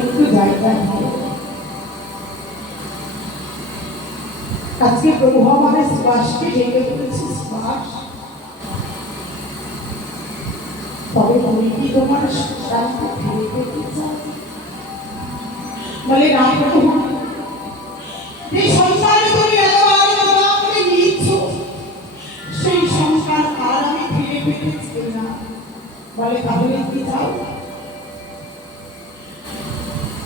একটু জায়গা দিতে আজকে প্রভু আমাদের শ্বাসকে ডেকে বলেছি শ্বাস তবে তুমি কি তোমার শ্বাসকে ফিরে পেতে চাও বলে না প্রভু যে সংসারে তুমি এতবার বাবা করে নিচ্ছ সেই সংসার আর আমি ফিরে পেতে চাই না বলে তাহলে কি চাও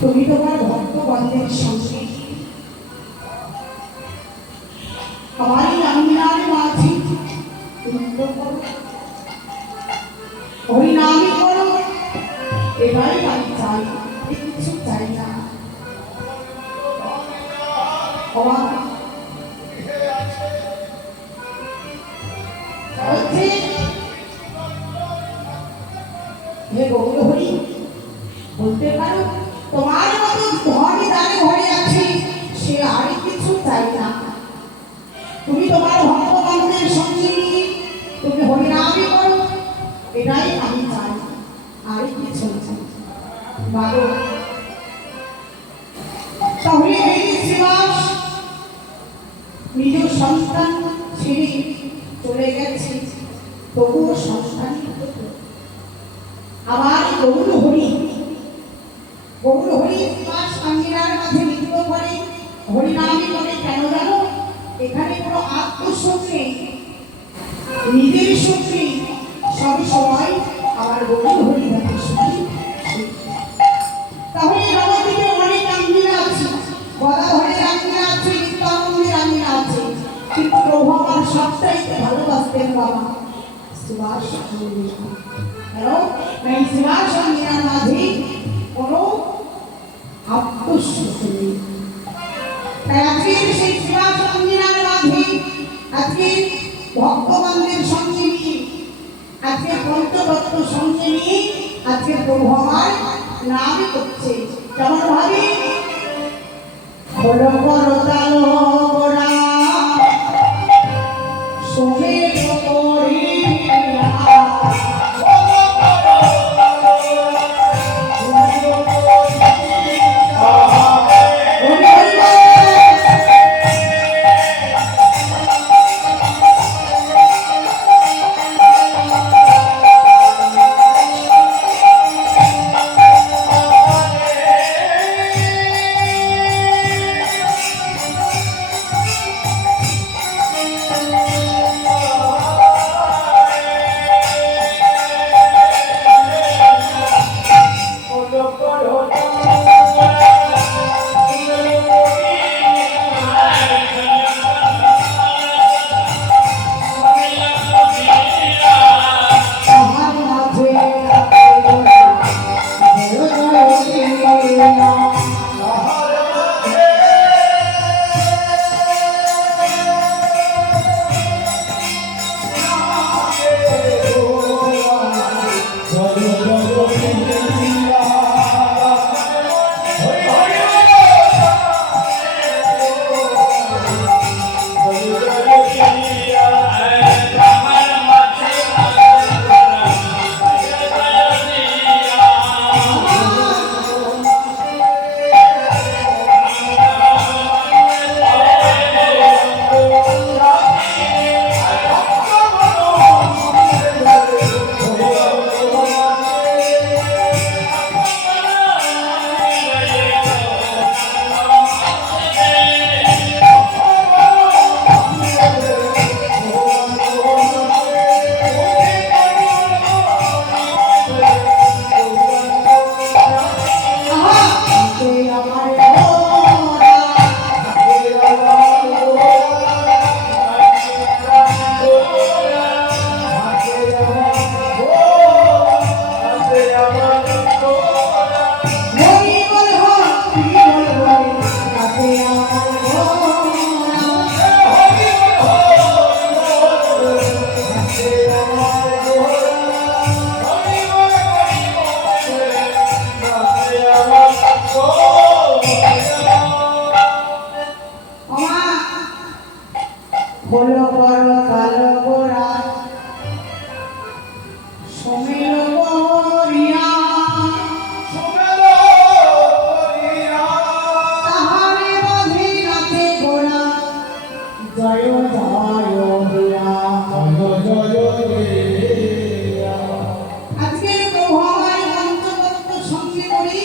তুমি তোমার ভক্তগণদের সঙ্গে আমার নামিনার মাঝে হরিনামই করো এবারে আমি চাই কিছু চাই না হে গৌর হরি বলতে পারো তোমার মতো ধনী দানে ঘরে আছে সে আর কিছু চাই না তুমি তোমার ভক্তগণদের সঙ্গে নিয়ে তুমি হরিনামই করো এটাই আমি চাই আর কিছু চাই বারো তাহলে এই শ্রীবাস নিজ সন্তান ছেড়ে চলে গেছে তবুও সন্তানই আবার গৌর হরি শ্রীবাস আঙ্গিনার মাঝে লিখিত করে হরিনামই করে কেন জানো এখানে কোনো আত্মসুখ নেই নিজের সুখ নেই সব সময় আমার গৌর হরি থাকে সুখী তাহলে নবদ্বীপে অনেক আঙ্গিনা আছে গদাধরের আঙ্গিনা আছে নিত্যানন্দের আঙ্গিনা আছে কিন্তু প্রভু আমার সবচাইতে ভালোবাসতেন বাবা শ্রীবাস কেন এই শ্রীবাস আঙ্গিনার মাঝে কোনো আত্মসুখ নেই তাই আজকের সেই শ্রীবাস আঙ্গিনার মাঝে আজকে ভক্তগণদের সঙ্গে নিয়ে আজকে পঞ্চদত্ত সঙ্গে নিয়ে আজকে প্রভু আমার নামই করছে যেমন ভাবি হলো করো তালো গোড়া সোমের করিয়া হলো করো কালো গোড়া সোমের করিয়া তাহারে বাঁধি রাতে গোড়া জয় আজকের প্রভায় পঞ্চতত্ত্ব সঙ্গে করি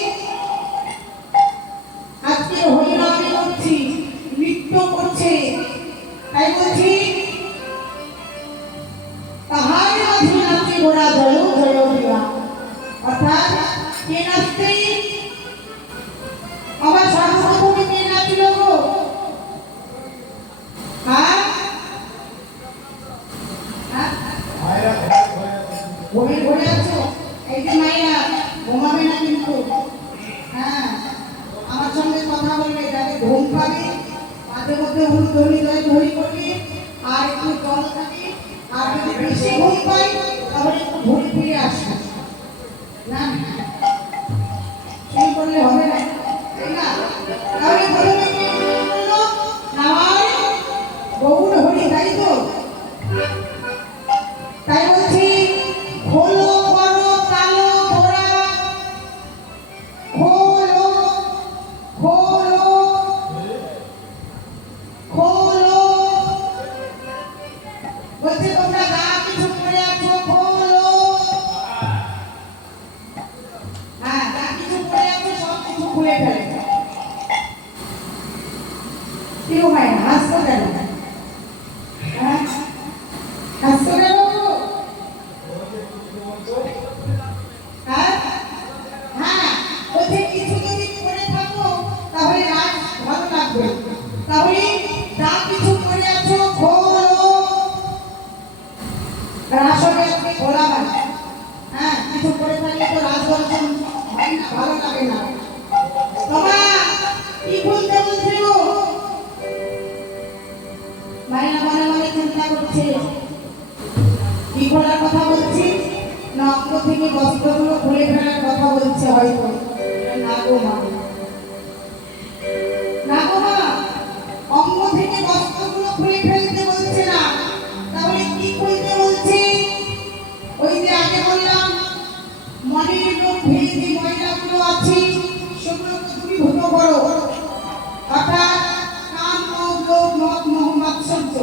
আজকে হরিনামে করছি নৃত্য করছে তাই বলছি তাহার মাঝে নাচে গোড়া জয় জয় দিয়া অর্থাৎ কে নাচতে আমার সর্বপ্রথমে কে নাচিল গো ঘুরে ঘুরে আছো এই যে মাইরা ঘুমাবে না কিন্তু হ্যাঁ আমার সঙ্গে কথা বলবে যাতে ঘুম পাবে মাঝে মধ্যে উলুধ্বনি ধরি করবে আর একটু জল খাবে আর যদি বেশি ঘুম পাই তাহলে একটু ঘুরে ফিরে আসবে না সেই করলে হবে না তাই না তাহলে প্রথমে কি করলো নামায় গৌর হরি তাই তো তাই বলছি খোলো করো কালো ঘোড়া খোলো খোলো খোলো বলছে তোমরা যা কিছু করে আছো খোলো হ্যাঁ যা কিছু করে আছো সব কিছু খুলে ফেলে কেউ হয় না হাসতো কেন হ্যাঁ হাসতো কেন তাহলে যা কিছু করে আছো খোলো রাসনে আপনি খোলাবেন হ্যাঁ কিছু করে থাকলে তো রাজদর্শন হয় না ভালো লাগে না বাবা কি বলতে বলছে গো মাইনা মনে মনে চিন্তা করছে কি খোলার কথা বলছি না অঙ্গ থেকে বস্ত্রগুলো খুলে ফেলার কথা বলছে হয়তো। না গো মা, না গো মা, অঙ্গ থেকে বস্ত্রগুলো খুলে ফেলতে বলছে না। তাহলে কি খুলতে বলছে? ওই যে আগে বললাম মনের মধ্যে যে ময়লাগুলো আছে সেগুলোকে দূরীভূত করো। অর্থাৎ কাম, লোভ, মদ, মোহ, মাৎসর্য।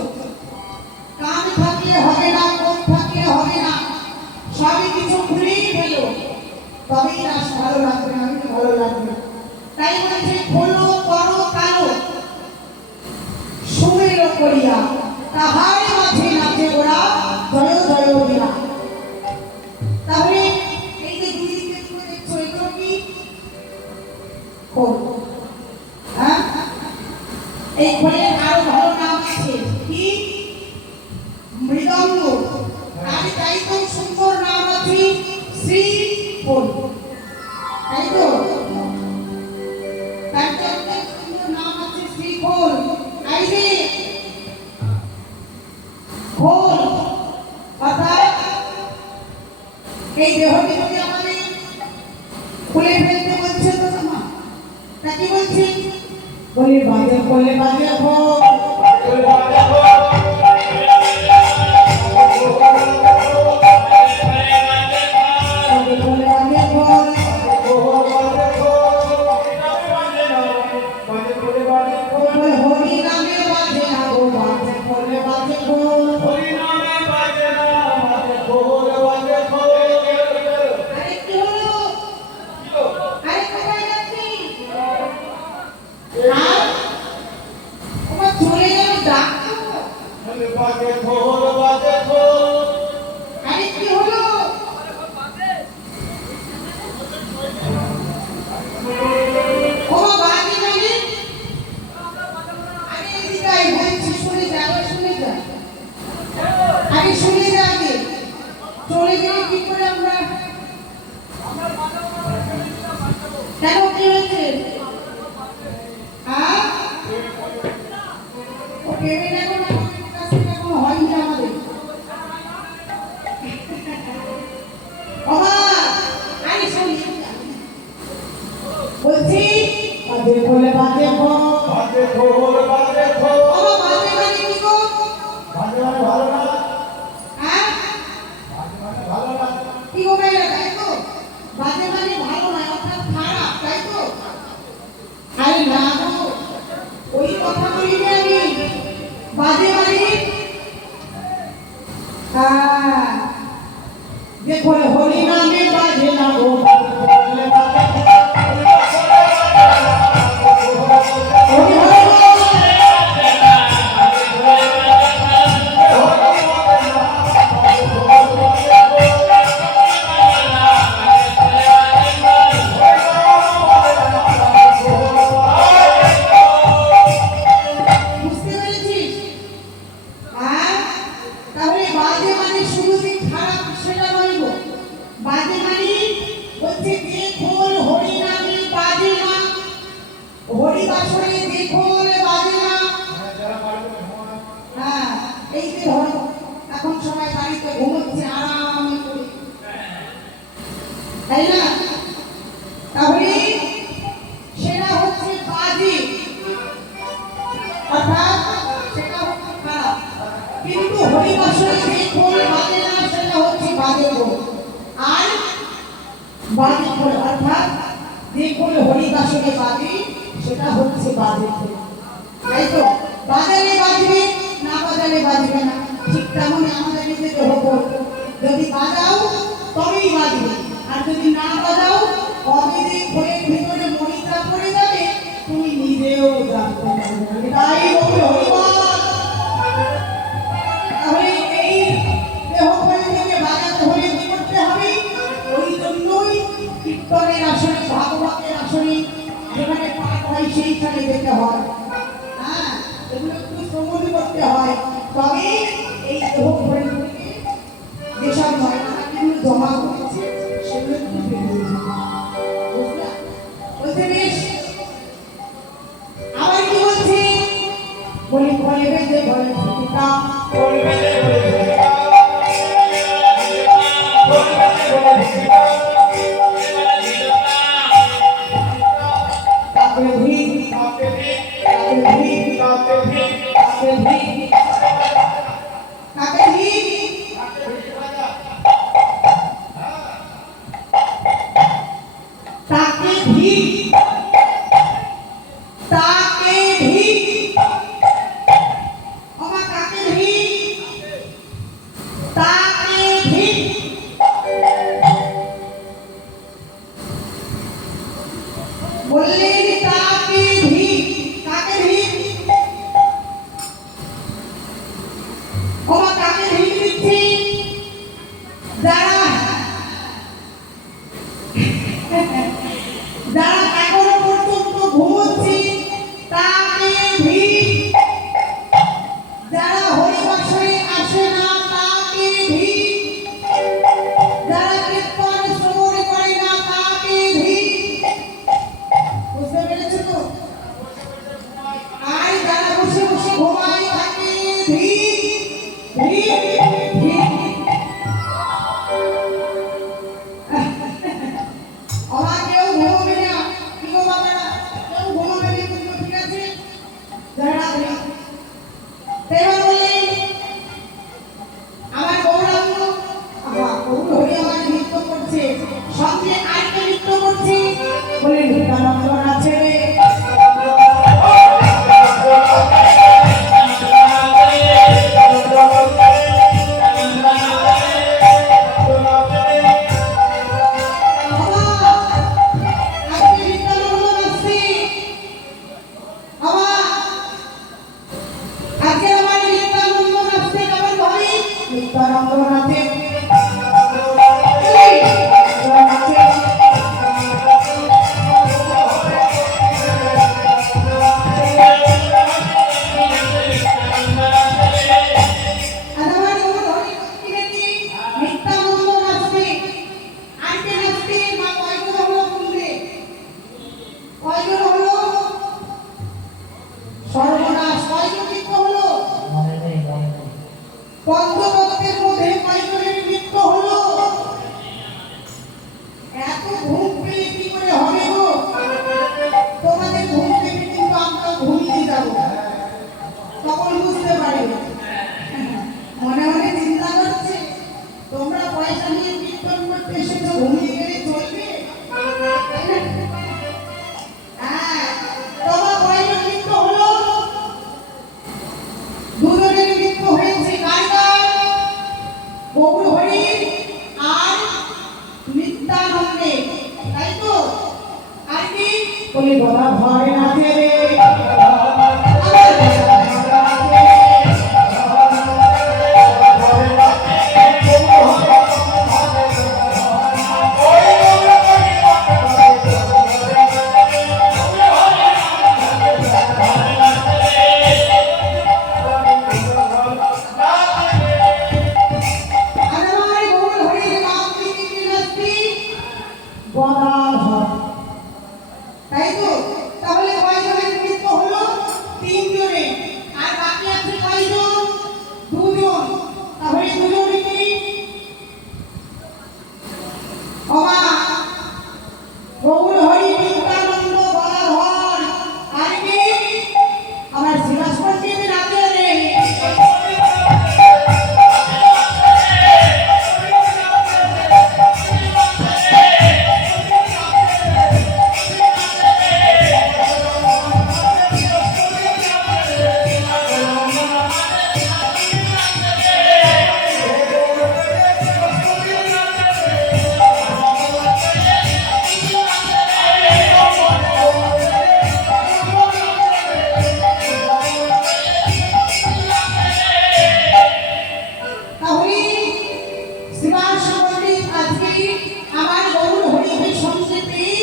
কাম থাকলে হবে না, লোভ থাকলে হবে না, সবই কিছু খুলেই ফেলো, তবেই রাস ভালো লাগবে, আমি তো ভালো লাগবে। তাই বলছে খোলো করো কালো সুমেলো করিয়া, তাহার মাঝে নাচে ওরা জয় জয় বিনা। তাহলে এই যে দুই দিকে তুমি দেখছো এগুলো কি খোল? হ্যাঁ, এই খোলের আরো ভালো নাম আছে কি? মৃদঙ্গ। আর তাই তো সুন্দর নাম আছে শ্রী খোল, তাই তো? তার জন্য সুন্দর নাম আছে শ্রী খোল। এই যে খোল অর্থাৎ এই দেহটি যদি আমাদের খুলে ফেলতে বলছে তো মা, তা কি বলছি? বলে বাজে খোলে বাজে খোল, কেন কি হয়েছে? ও পেমেন্ট এখন আমাদের কাছে এখন হয়নি আমাদের। বাবা আরে শুনি বলছি বাজে খোলে বাজে খোল, বাজে খোল বাজে খোল। বাবা বাজে মানে কি গো? বাজে মানে ভালো না। হ্যাঁ, বাজে মানে ভালো না কি গো ভাই? তাই তো, বাজে মানে ভালো না অর্থাৎ খারাপ, তাই তো? আরে না গো, ওই কথা বলিনি আমি। বাজে মানে দেখো হরি নামে বাজে না গো, এখন সবাই বাড়িতে ঘুমোচ্ছে আরাম করে, তাই না? তাহলে সেটা হচ্ছে বাজে, অর্থাৎ সেটা হচ্ছে খারাপ। কিন্তু হরিবাসরে যে খোল বাজে না সেটা হচ্ছে বাজে খোল। আর বাজে খোল অর্থাৎ যে খোল হরিবাসরে বাজে সেটা হচ্ছে বাজে খোল, তাই তো? বাজারে বাজবে না বাজারে বাজবে না, ঠিক তেমনই আমাদের নিজের দেহ যদি বাজাও তবেই বাজবে, আর যদি না বাজাও কবে যে খোলের ভিতরে মরিচা পড়ে যাবে তুমি নিজেও জানতে পারবে না। এটাই বলবে হরিবল। তাহলে এই দেহ খোলটিকে বাজাতে হলে কি করতে হবে? ওই জন্যই কীর্তনের আসনে, ভাগবতের আসনে যেখানে পাঠ হয় সেইখানে যেতে হয়। হ্যাঁ, এগুলো একটু শ্রবণ করতে হয়, তবে এই দেহ খোলটিকে যেসব ময়লাগুলো জমা করেছে সেগুলো একটু বেরিয়ে যাবে, বুঝলা? বলতে বেশ। আবার কি বলছে? বলি খোলে বেঁধে ঘরে ঢুকিতা, খোল বেঁধে ঘরে ঢুকিতা, খোল বেঁধে ঘরে বললেন তাকে ভিক, কাকে ভিক? ওমা কাকে ভিক দিচ্ছি? যারা যারা এখনো পর্যন্ত ঘুমোচ্ছি তাকে ভিক, যারা হরিবাসরে আসে না তাকে ভিক, যারা কীর্তন শ্রবণ করে না তাকে ভিক। বুঝতে পেরেছো তো? আর যারা বসে বসে ঘুমায় তাকে ভিক, ভিক, ভিক। আমার কেউ ঘুমাবে না, কি গো বাবারা, কেউ ঘুমাবে না কিন্তু, ঠিক আছে? যারা ভিক। এবার বললেন আমার গৌরাঙ্গ, গৌর হরি আমার নৃত্য করছে, সঙ্গে আরেকটা নৃত্য করছে। বলে নিত্যানন্দ আছে রে, আজকে নিত্যানন্দ নাচছে। আজকে আমার নিত্যানন্দ নাচছে, কেমন ভাবে? নিত্যানন্দ নাচে, নিত্যানন্দ নাচবে, আজকে নাচবে। মা কয়জন হলো শুনবে? কয়জন হলো? সর্বনাশ, কয়জন নৃত্য হলো? পঞ্চতত্ত্বের মধ্যে কয়জনের নৃত্য হলো? এত ঘুম পেলে কি করে হবে গো? তোমাদের ঘুম পেলে কিন্তু আমরা ঘুমিয়ে যাব, তখন বুঝতে পারবে। মনে মনে চিন্তা করছে তোমরা পয়সা নিয়ে কীর্তন করতে এসেছো, ঘুমিয়ে গেলে চলবে? হ্যাঁ, তোমার কয়জন নৃত্য হলো? দুজনের নৃত্য হয়েছে। কার কার? গৌর হরি আর নিত্যানন্দে, তাই তো? আর কি? বলি গলা ভরে নাচে রে, তাই তো? তাহলে কয়জনের নৃত্য হলো? তিনজনে। আর বাকি আছে কয়জন? দুজন। তাহলে দুজনে কি? ওমা গৌর হরি, নিত্যানন্দ, গদাধর, আর কি? আমার শিবাস পণ্ডিতের আছে রে। তাহলে শিবাস পণ্ডিত আজকে আমার গৌর হরিকে সঙ্গে পেয়ে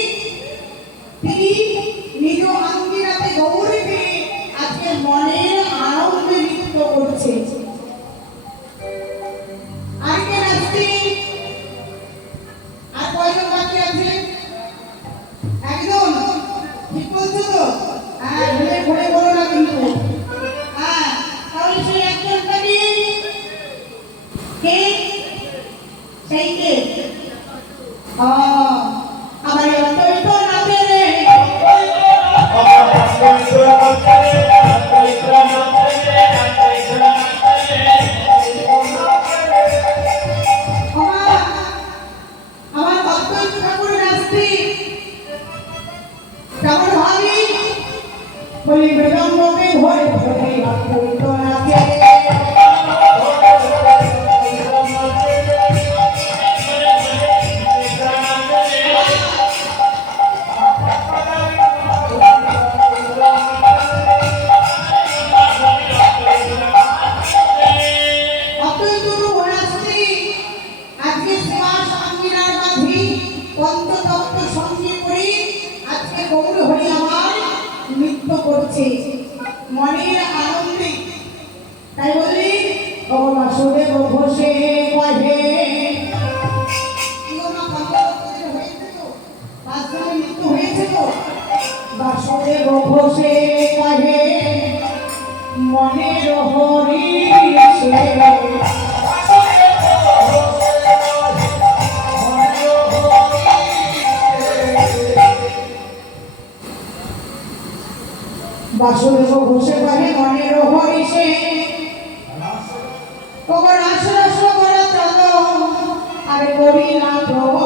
তিনি নিজ আঙ্গিনাতে গৌরীকে আজকে মনের আনন্দে নৃত্য করছে। আর কে নাচছে? আর কয়জন বাকি আছে? একজন। ঠিক বলছো তো? হ্যাঁ, ভুলে ঘুরে বলো না কিন্তু। হ্যাঁ, তাহলে সেই একজনটা কি? কে? সেই কে? আমার অন্তরিত নাচে রে, আমার অন্তরিত ঠাকুর নাচছি। কেমন ভাবি? বলি মৃদঙ্গকে ধরে ধরে অন্তরিত নাচে রে। পঞ্চতত্ত্ব সঙ্গে করে আজকে গৌর হরি আমার নৃত্য করছে মনের আনন্দে। তাই বলি ও বাসুদেব ঘোষে কহে মৃত্যু হয়েছে তো বাসুদেব ঘোষে কহে মনের হরি বাসুদেব ঘোষে কহে মনের হরিষে ওগো রাস রাস করে চলো আরে করি না প্রভু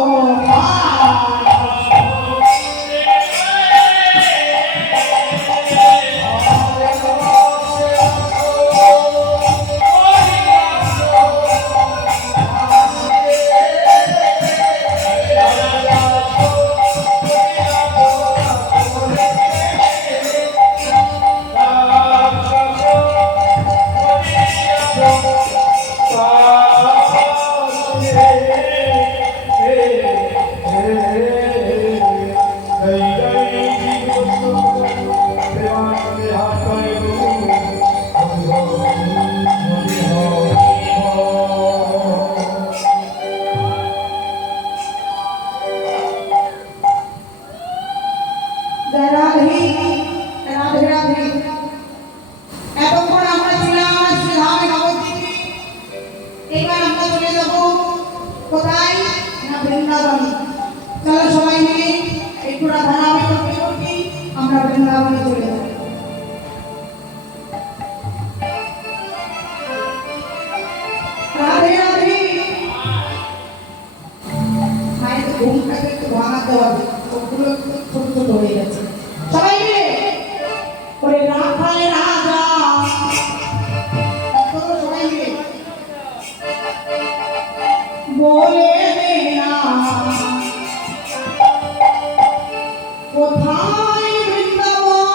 কোথায় বৃন্দাবন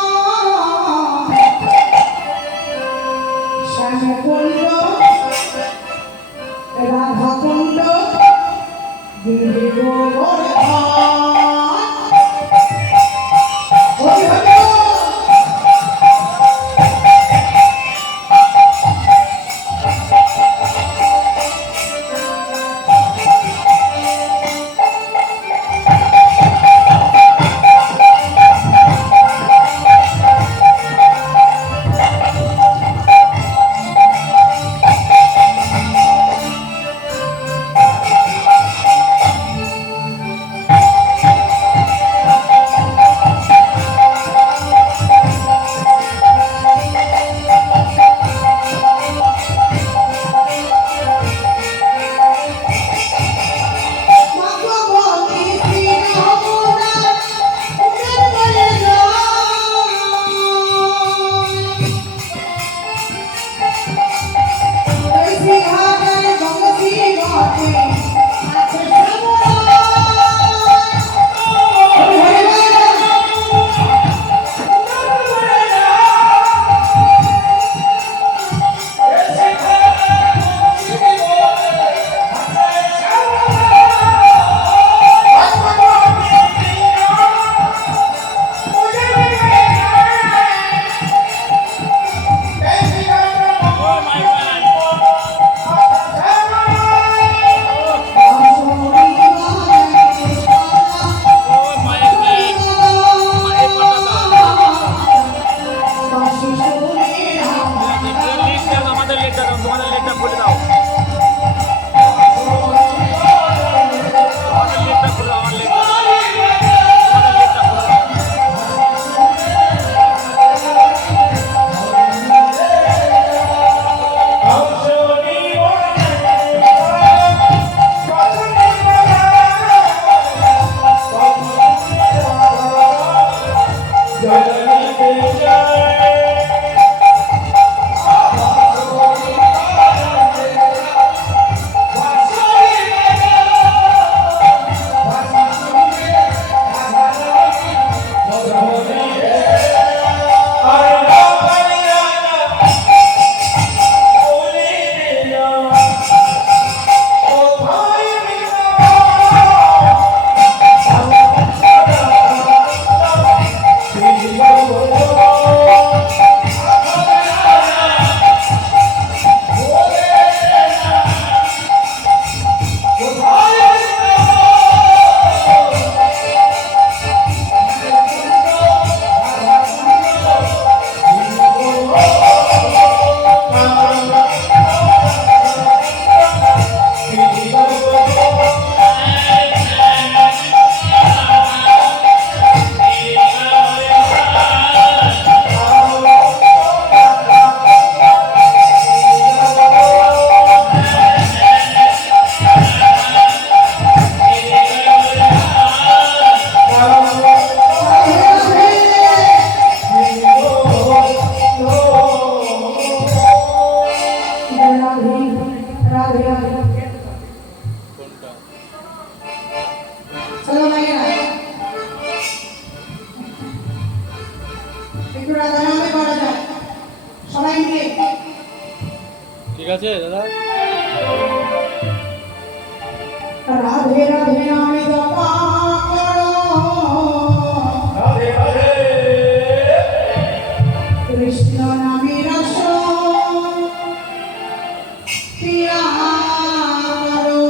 শ্যামকুণ্ড রাধাকুণ্ড গোবর্ধন রাধা নামে করা যায় সবাই মিলে। ঠিক আছে দাদা। রাধে রাধে নামে জপা করো, রাধে রাধে কৃষ্ণ নামে রস পিয়া করো।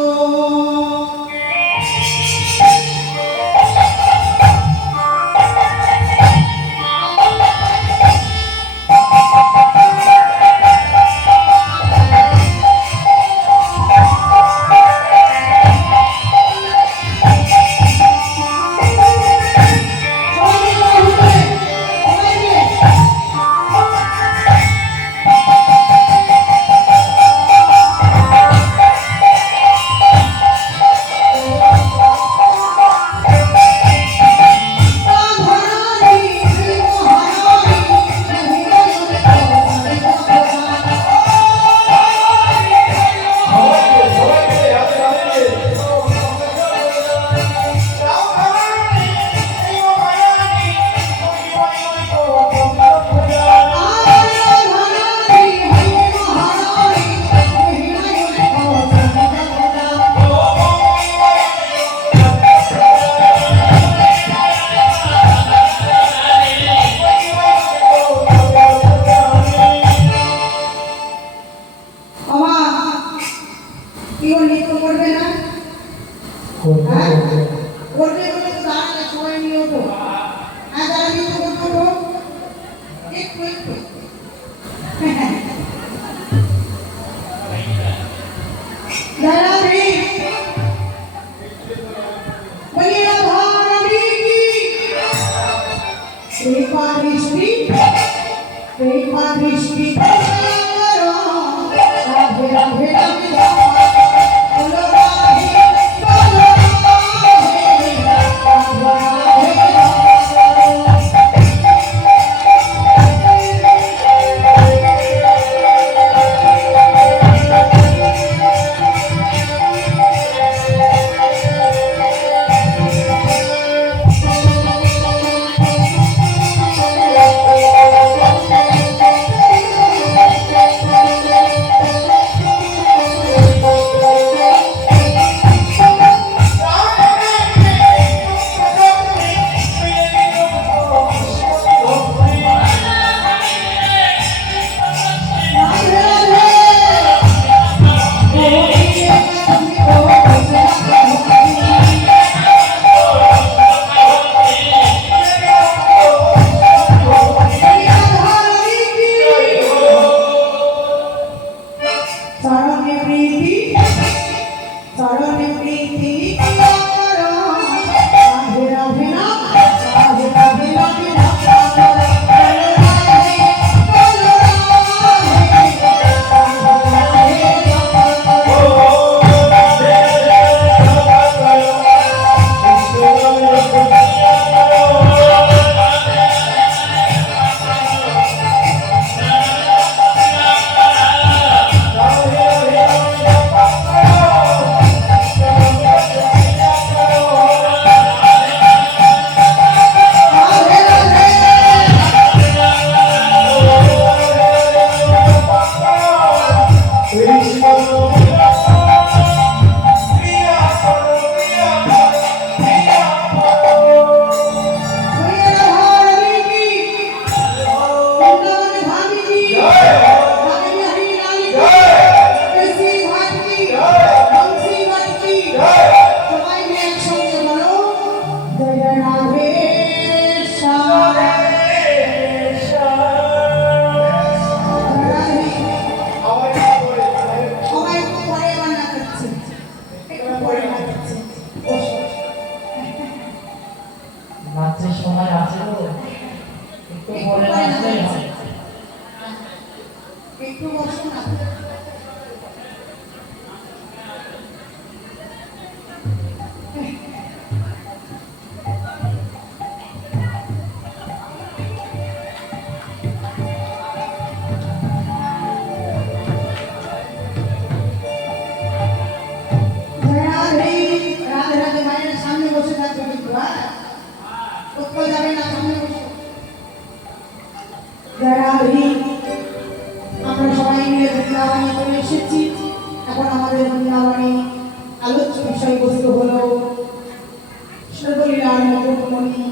সর্বলীলার মুকুটমণি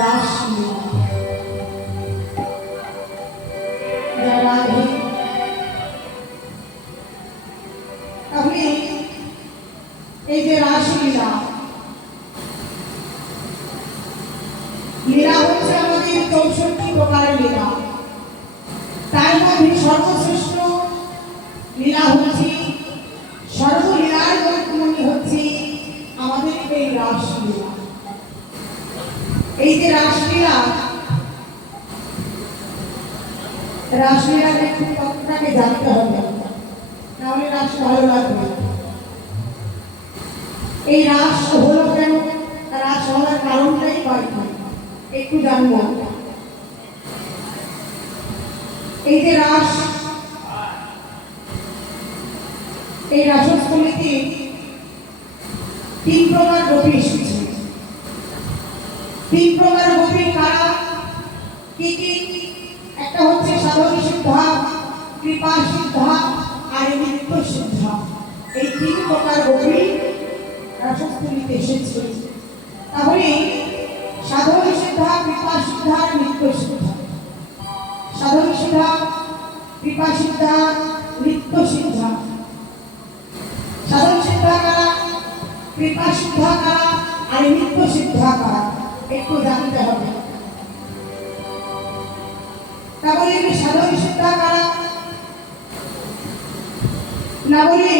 রাসলীলা। জয় রাধে। তাহলে এই যে রাসলীলা, লীলা হচ্ছে আমাদের 64 প্রকারের লীলা। তার মধ্যে সর্বশ্রেষ্ঠ লীলা হচ্ছে, সর্বলীলার মুকুটমণি হচ্ছে আমাদের এই রাসলীলা। এই যে রাসলীলা, রাসলীলার একটু তত্ত্বটাকে জানতে হবে, তাহলে রাস ভালো লাগবে। এই রাস হলো কেন, রাস হওয়ার কারণটাই একটু জানবো। এই যে রাস, এই রাসস্থলীতে 3 প্রকার গোপী এসেছে। 3 প্রকার গোপী কারা, কি কি? একটা হচ্ছে সাধনী সিদ্ধা, কৃপা সিদ্ধা আর নিত্য সিদ্ধা। এই 3 প্রকার গোপী রাসস্থলীতে এসেছে। তাহলে সাধনী সিদ্ধা, কৃপা সিদ্ধা আর নিত্য সিদ্ধা। সাধনী সিদ্ধা, কৃপা সিদ্ধা, নিত্য সিদ্ধা। সাধন সিদ্ধা কারা, কৃপা সিদ্ধা কারা আর নিত্য সিদ্ধা কারা, একটু জানতে হবে। তাহলে সাধন সিদ্ধা কারা না বলে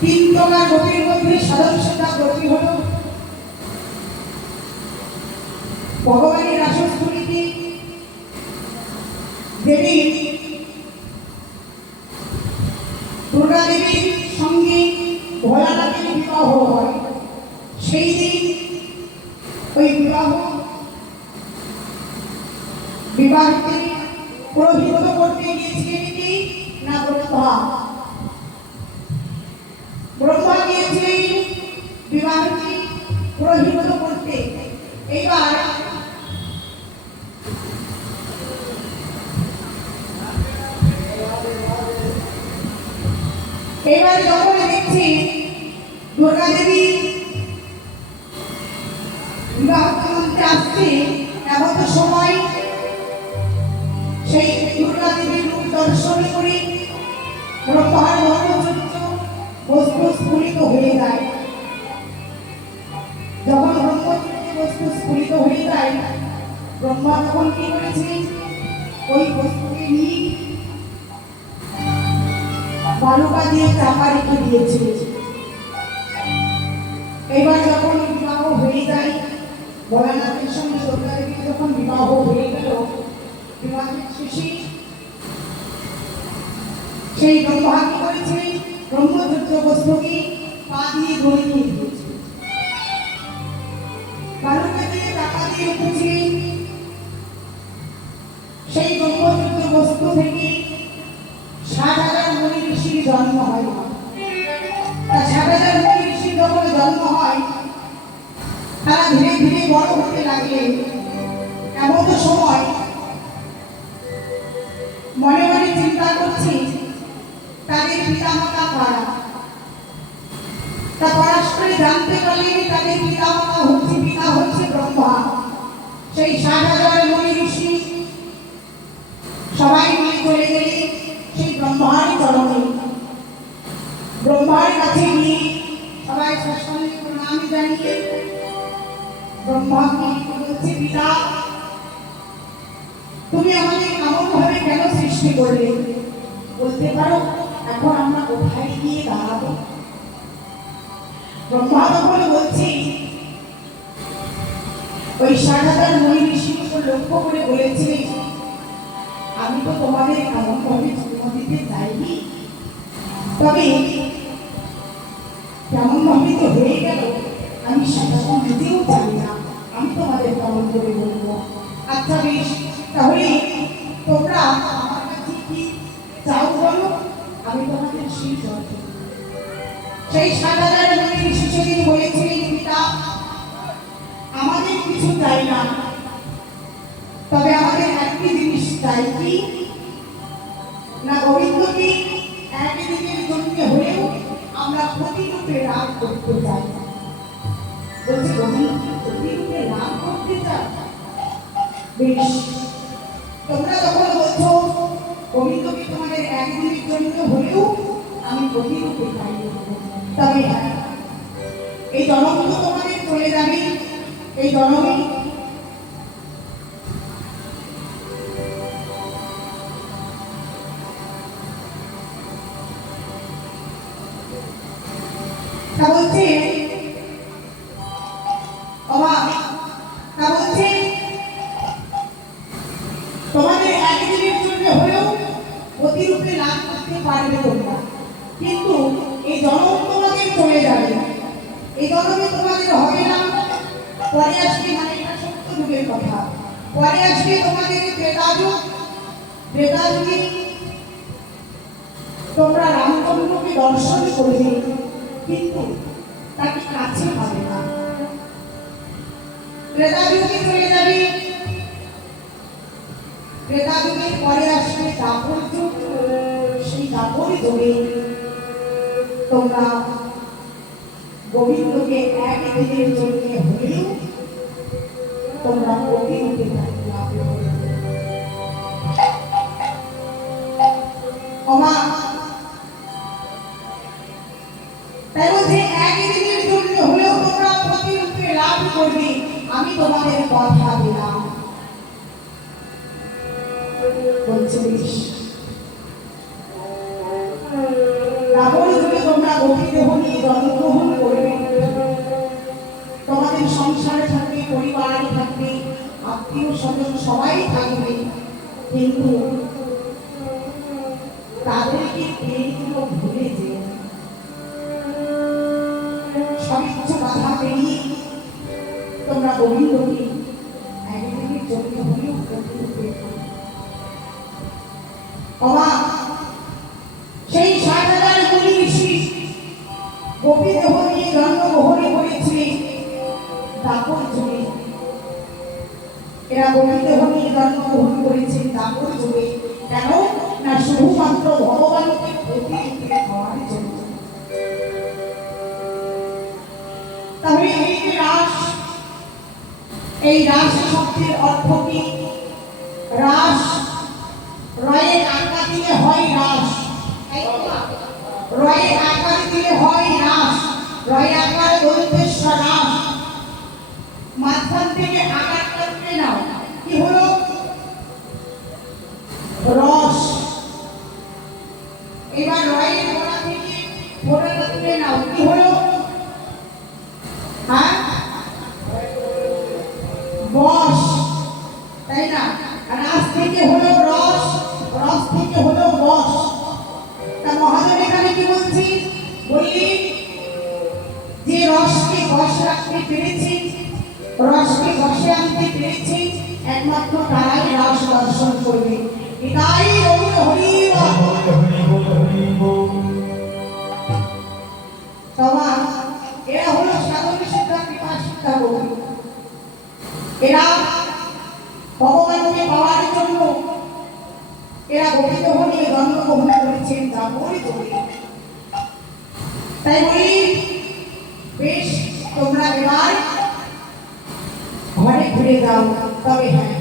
3 প্রকার গোপীর মধ্যে সাধন সিদ্ধা গোপী হল ভগবানের রাসস্থলীতে দেবী দুর্গা দেবীর সঙ্গে ভোলানাথের বিবাহ হয়। সেই দিন ওই বিবাহকে পুরোহিত করতে গিয়েছিলেন কি না ব্রহ্মা। ব্রহ্মা গিয়েছিলেন বিবাহকে পুরোহিত করতে। এবার যখন দেখছি দুর্গা দেবী বিবাহ করতে আসছে, এমন সময় সেই দুর্গা দেবীর রূপ দর্শন করে ব্রহ্মার মনোযোগ্য বস্তু স্ফুরিত হয়ে যায়। যখন ব্রহ্মযোগ্য বস্তু স্ফুরিত হয়ে যায়, ব্রহ্মা তখন কি করেছে, ওই বস্তুকে নিয়ে বালুকা দিয়ে চাপা রেখে দিয়েছে। এবার যখন বিবাহ হয়ে যায়, ভোলানাথের সঙ্গে দুর্গা দেবীর যখন বিবাহ হয়ে গেল, বিবাহের শেষে সেই ব্রহ্মা কি করেছে, ব্রহ্মযুক্ত বস্তুকে পা দিয়ে ধরে নিয়ে দিয়েছে। বালুকা দিয়ে চাপা দিয়ে রেখেছে। সেই ব্রহ্মযুক্ত বস্তু থেকে 60,000 মুনি ঋষির জন্ম হয়। 60,000 মুনি ঋষির যখন জন্ম হয়, তারা ধীরে ধীরে বড় হতে লাগলেন। এমন সময় মনে মনে চিন্তা করছি তাদের পিতামাতা কারা। তা পরস্পরে জানতে পারলেন তাদের পিতা হচ্ছে ব্রহ্মা। সেই 60,000 মুনি ঋষি সবাই মিলে চলে গেলে সেই ব্রহ্মার চরণে, ব্রহ্মার কাছে গিয়ে সবাই সষ্টাঙ্গে প্রণাম জানিয়ে ব্রহ্মাকে বলছে, পিতা তুমি আমাদের এমন ভাবে কেন সৃষ্টি করলে, বলতে পারো এখন আমরা কোথায় গিয়ে দাঁড়াবো? ব্রহ্মা তখন বলছি, ওই 60,000 মুনি ঋষিকে লক্ষ্য করে বলেছিলেন, আমি তো তোমাদের এমন ভাবে জন্ম দিতে চাইনি, তবে কেমন ভাবে তো হয়ে গেল আমি সেটা নিজেও জানি না, আমি তোমাদের কেমন করে বলবো। আচ্ছা বেশ, তাহলে তোমরা আমার কাছে কি চাও বলো, আমি তোমাদের সেই জল। সেই 60,000 মুনি ঋষি সেদিন বলেছিলেন, পিতা আমাদের কিছু চাই না, তবে আমাদের একটি জিনিস চাই, কি না গোবিন্দকে একদিনের জন্য হলেও আমরা প্রতিরূপে রাগ করতে চাই। বলছে গোবিন্দকে লাভ করতে চাও? বেশ, তোমরা যখন বলছো গোবিন্দকে তোমাদের একদিনের জন্য হলেও আমি প্রতিরূপে পাইয়ে দেবো, তবে হ্যাঁ, এই জনম তো তোমাদের চলে যাবে, এই জনমে তা বলছে অবাক, তা বলছে তোমাদের একদিনের জন্য হলেও প্রতিরূপে লাভ করতে পারবে তোমরা, কিন্তু এই জনম তোমাদের চলে যাবে, এই জনমে তোমাদের হবে না, পরে আসবে, মানে এটা সত্য যুগের কথা, পরে আসবে তোমাদের ত্রেতাযুগ, ত্রেতাযুগে তোমরা রামচন্দ্রকে দর্শন করবে, কিন্তু তাকে কাছে পাবে না। ত্রেতাযুগে চলে যাবে, ত্রেতাযুগের পরে আসবে দ্বাপর যুগ, সেই দ্বাপর যুগে তোমরা গোবিন্দকে একদিনের জন্য হলেও তোমরা প্রতিরূপে লাভ করবে। অমা তাই বলছে একদিনের জন্য হলেও তোমরা প্রতিরূপে লাভ করবে, আমি তোমাদের কথা দিলাম। বলছে বেশ, দ্বাপর যুগে তোমরা গোপীদেহ নিয়ে জন্মগ্রহণ করবে, তোমাদের সংসারে থাকবে, পরিবার থাকবে, আত্মীয় স্বজন সবাই থাকবে, কিন্তু তাদেরকে এইগুলো ভুলে যে সব কিছু বাধা পেরিয়ে তোমরা গোবিন্দকে একদিনের জন্য হলেও প্রতিরূপে অবাক, সেই ৬০,০০০ মুনি ঋষি গোপীদেহ নিয়ে জন্মগ্রহণ করেছে দ্বাপর যুগে, এরা গোপীদেহ নিয়ে জন্মগ্রহণ করেছে দ্বাপর যুগে, কেন না শুধুমাত্র ভগবানকে প্রতিরূপে হওয়ার জন্য। তাহলে এই যে রাস, এই রাস শব্দের অর্থ কি? রাস, রয়ের আকার দিলে হয় রাস, রয়ের আকার দিলে হয় রাস, রয়ের আকার দৈতেশ্ব রাস, মাঝখান থেকে আকারটা তুলে নাও, কি হলো? রস। এবার রয়ের গোড়া থেকে গোড়াটা তুলে নাও, কি হলো? হ্যাঁ, বস, তাই না? রাস থেকে হলো রস, রস থেকে হলো বস। তা মহাজন এখানে কি বলছি? বললি যে রসকে বশ রাখতে পেরেছি, রসকে বশে আনতে পেরেছি, একমাত্র তারাই রাস দর্শন করবে। এটাই গৌর হরি বল। তোমার এরা হলো সাধন সিদ্ধা কৃপা সিদ্ধা গৌর, এরা ভগবানকে পাওয়ার জন্য এরা গোপীদেহ নিয়ে জন্মগ্রহণ করেছেন দ্বাপর যুগে। তাই বলি বেশ, তোমরা এবার ঘরে ফিরে যাও, তবে হ্যাঁ,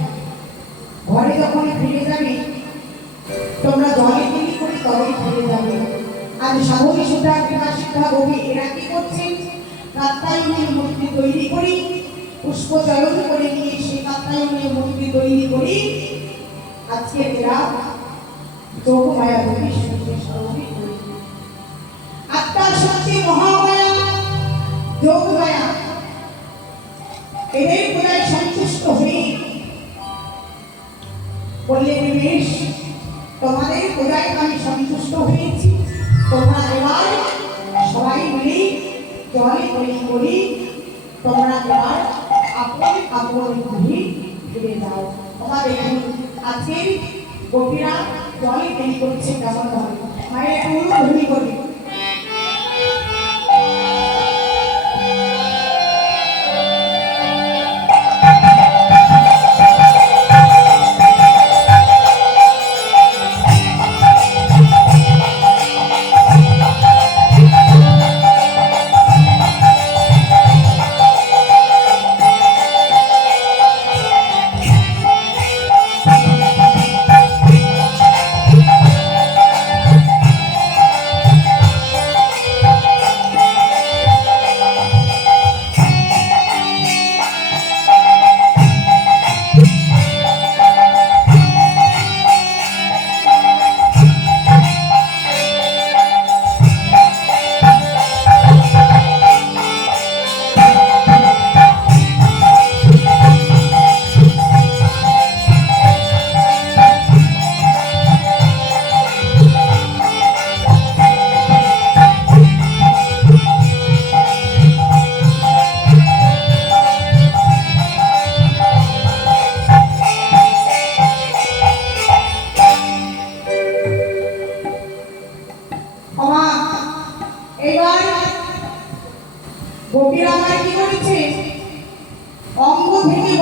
ঘরে যখন ফিরে যাবে তোমরা জলে তৈরি করে তবে ফিরে যাবে। আর সাধন সিদ্ধা কৃপা সিদ্ধা গৌর এরা কি করছেন? কাত্যায়নের মূর্তি তৈরি করি, পুষ্প চয়ন করে নিয়ে সেই কাত্যায়নের মূর্তি তৈরি করি, আজকে এরা যোগমায়া দেবী সঙ্গে স্মরণে করি। আত্মার শক্তি মহামায়া যোগমায়া, এদের পূজায় সন্তুষ্ট হয়ে বললেন বেশ, তোমাদের পূজায় আমি সন্তুষ্ট হয়েছি, তোমরা এবার সবাই মিলে জলে তৈরি করি, তোমরা এবার আপন আপন গৃহে ফিরে যাও। তোমাদের আজকের গোপীরা জলে তৈরি করছে কেমন ভাবে, মায়ের একটু অনুভূতি করবে।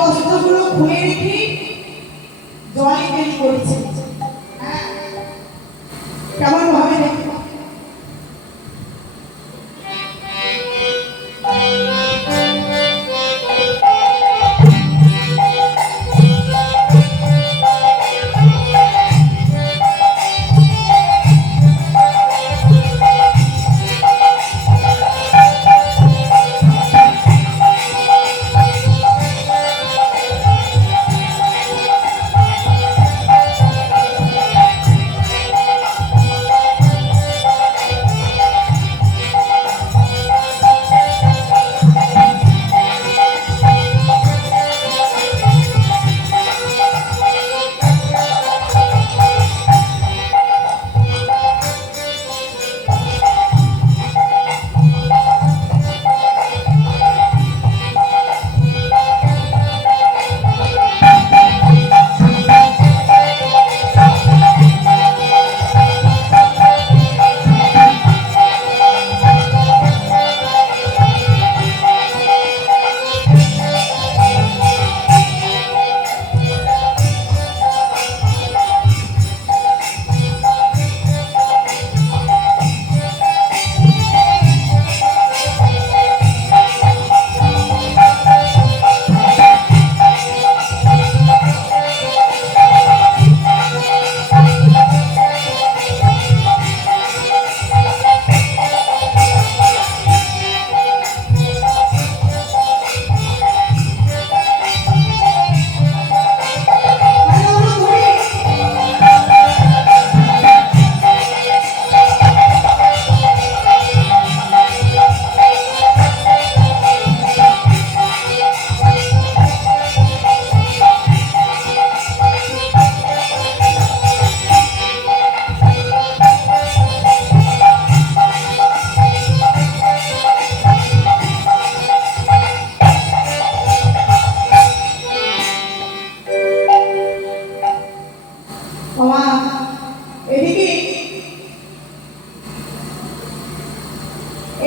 বস্ত্রগুলো খুলে রেখে জলে বেরি করছে। হ্যাঁ, কেমন ভাবে দেখো। এদিকে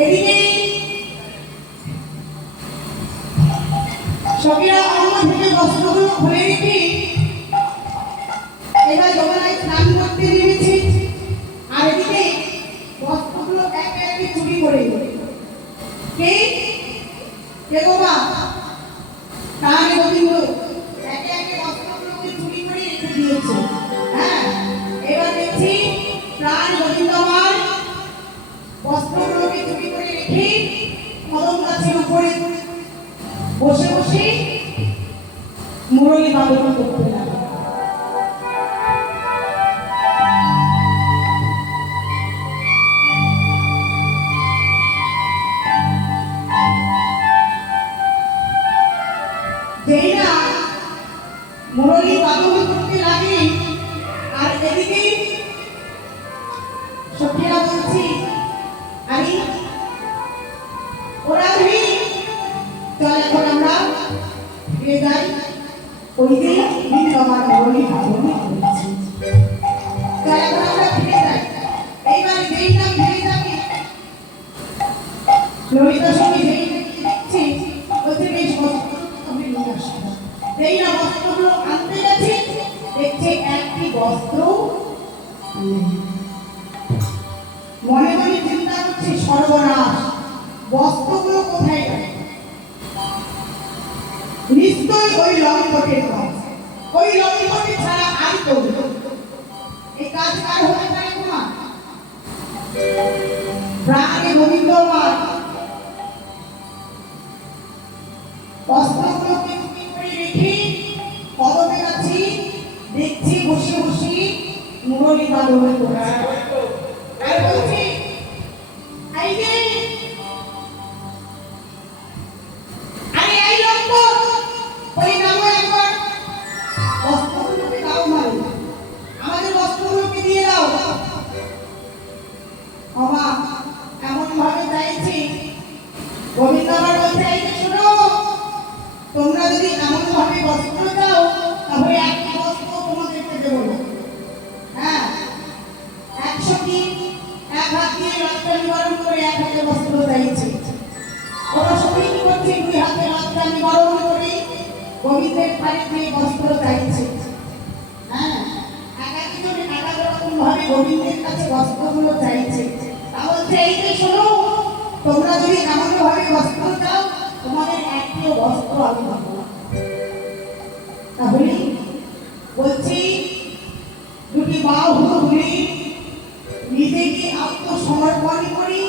এদিকে সখীরা অন্য থেকে বস্ত্রগুলো খুলে রেখে এবার যমুনায় স্নান করতে নেমেছে। আর এদিকে বস্ত্রগুলো একে একে চুরি করে কে কে গো মা? তাহলে গোবিন্দ একে একে বস্ত্রগুলোকে চুরি করে রেখে দিয়েছে। হ্যাঁ, এবার দেখছি প্রাণ গোবিন্দ আমার বস্ত্রগুলোকে চুরি করে রেখে কদম গাছের উপরে বসে বসে মুরলী বাদন করতে লাগলো। যেই না মুরলী বাদন করতে লাগে আর এদিকে সখীরা বলছি আরে ওরা ধরি চল এখন আমরা ফিরে যাই ওই যে আমার মুরলী বাদন করেছি। চল এখন আমরা ফিরে যাই। এইবার যেই না ফিরে যাবে ললিতার সঙ্গে যেই দেখছি ওতে বেশ আমি নিয়ে আসবো। যেই না বস্ত্রগুলো আনতে গেছে দেখছে একটি বস্ত্র মনে মনে চিন্তা করছে সর্বনাশ, বস্ত্রগুলো কোথায় গেল? নিশ্চয়ই ওই লঙ্কটের কাজ, ওই লঙ্কটে ছাড়া আর করবে এই কাজ কার হতে পারে না? প্রাণে গোবিন্দ আমার বস্ত্রগুলোকে চুরি করে রেখে কদমে গাছি দেখছি বসে বসে মুরলী বাদন করছে। আর বলছি এই যে আরে এই লঙ্কট ওই নামো একবার বস্ত্রগুলোকে দাও মারো, আমাদের বস্ত্রগুলোকে দিয়ে দাও। বাবা এমন ভাবে চাইছি গোবিন্দ আমার বলছে এই যে শোনো, তোমরা যদি এমন ভাবে বস্ত্র দাও তাহলে একটা বস্ত্র তোমাদেরকে দেবো না। হ্যাঁ, 100 দিন এক হাত দিয়ে লজ্জা নিবারণ করে এক হাতে বস্ত্র চাইছে। ওরা সবাই কি করছে? 2 হাতে লজ্জা নিবারণ করে গোবিন্দের বাড়িতে বস্ত্র চাইছে। হ্যাঁ, একাধিকজনে একাধিক রকম ভাবে গোবিন্দের কাছে বস্ত্রগুলো চাইছে। তা বলছে এই যে শোনো, তোমরা যদি এমন ভাবে বস্ত্র চাও, তোমাদের একটিও বস্ত্র আমি দেবো না। তাহলে বলছি দুটি বাহু তুলে নিজেকে আত্মসমর্পণ করি,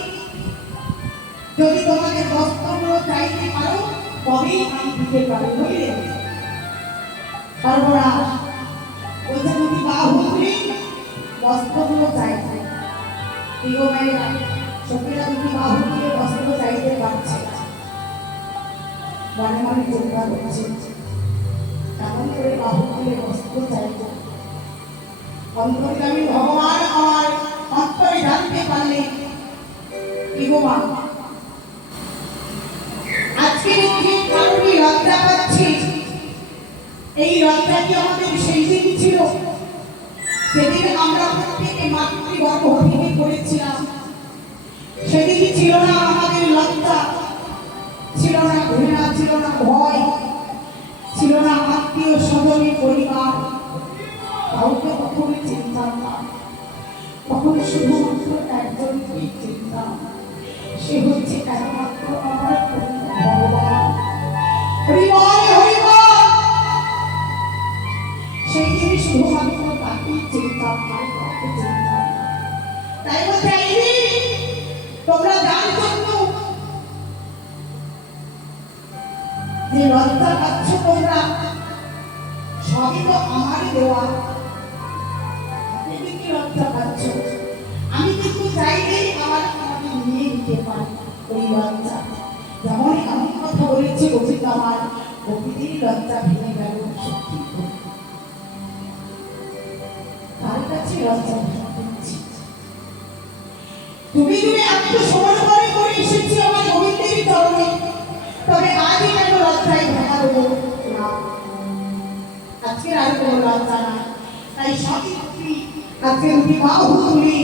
যদি তোমাদের বস্ত্রগুলো চাইতে পারো তবেই আমি দিতে পারি। বুঝলে? সর্বনাশ বলছে দুটি বাহু তুলে বস্ত্রগুলো চাইছে। প্রিয় মায়েরা, সখীরা দুটি বাহু তুলে বস্ত্র চাইতে পারছে, মনে মনে চিন্তা করছে কেমন করে বাহু তুলে বস্ত্র চাইছে। অন্তর্যামী ভগবান আমার অন্তরে জানতে পারলে কি গো মা, আজকে যে কারণে লজ্জা পাচ্ছি, এই লজ্জা কি আমাদের সেই দিন ছিল যেদিন আমরা প্রত্যেকে মাতৃগর্ভ থেকে করেছিলাম? সেদিন ছিল না আমাদের লজ্জা, ছিল না ঘৃণা, ছিল না ভয়, ছিল না আত্মীয় স্বজনের পরিবার, কাউকে কখনো চিনতাম না। তখন শুধুমাত্র একজনকেই চিনতাম, সে হচ্ছে একমাত্র আমার ভগবান। হরিবল হরিবল, সেই দিন শুধুমাত্র তাকেই চিনতাম, আর কাউকে চিনতাম না। তাই বলছে তোমরা জানতো যে লজ্জা পাচ্ছ তোমরা, সবই তো আমারই দেওয়া। লজ্জা পাচ্ছ, আমি কিন্তু চাইলেই আমার আমাকে নিয়ে নিতে পারি ওই লজ্জা। যেমন এমন কথা বলেছে গোবিন্দ আমার, প্রকৃতির লজ্জা ভেঙে গেল সত্যি, তার কাছে লজ্জা দিচ্ছি। তুমি তুমি আত্মসমর্পণ করে এসেছি আমার গোবিন্দের চরণে, তবে আজই কেন লজ্জায় ভাঙা দেবো না? আজকের আর কোনো লজ্জা নাই। তাই সবই আজকে দুটি বাহু তুলি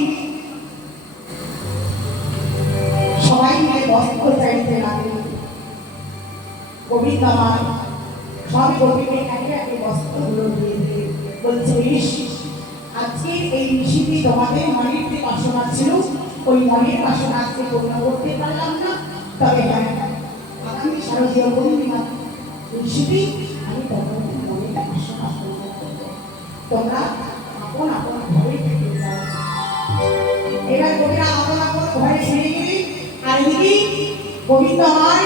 সবাই মিলে বস্ত্র চাইতে লাগে। গোবিন্দ আমার সব গোপীকে একে একে বস্ত্রগুলো দিয়ে দিয়ে বলছে, আজকের এই নিশিতে তোমাদের মনের যে বাসনা ছিল, ওই মনের বাসনা আজকে পূর্ণ করতে পারলাম না, তবে হ্যাঁ আগামী শারদীয় পূর্ণিমা নিশিতে আমি তোমাদের মনের বাসনা পূর্ণ করব। তোমরা আপন আপন ঘরে থেকে যাও। এবার কবিরা আপন আপন ঘরে ফিরে গেলে, আর এদিকে গোবিন্দ আমার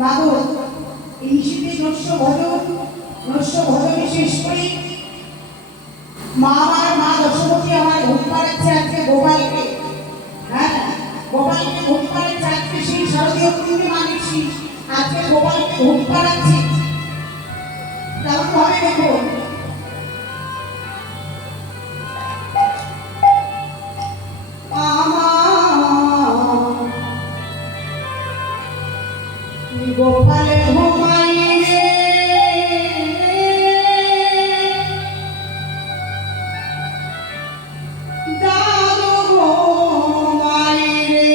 মাগো এই নিশিতে নস্য ভজনে শেষ করে মা আমার মা দশমতী আমার ঘুম পাড়াচ্ছে আজকে গোপালকে। হ্যাঁ, গোপালকে ঘুম পাড়াচ্ছে আজকে সেই শারদীয় পূর্ণিমা নিশি, আজকে গোপালকে ঘুম পাড়াচ্ছে। তেমন ভাবে দেখো গোপাল ঘুমাই রে, দাদু ঘুমাই রে,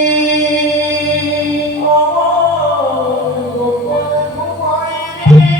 ও গোপাল ঘুমাই রে,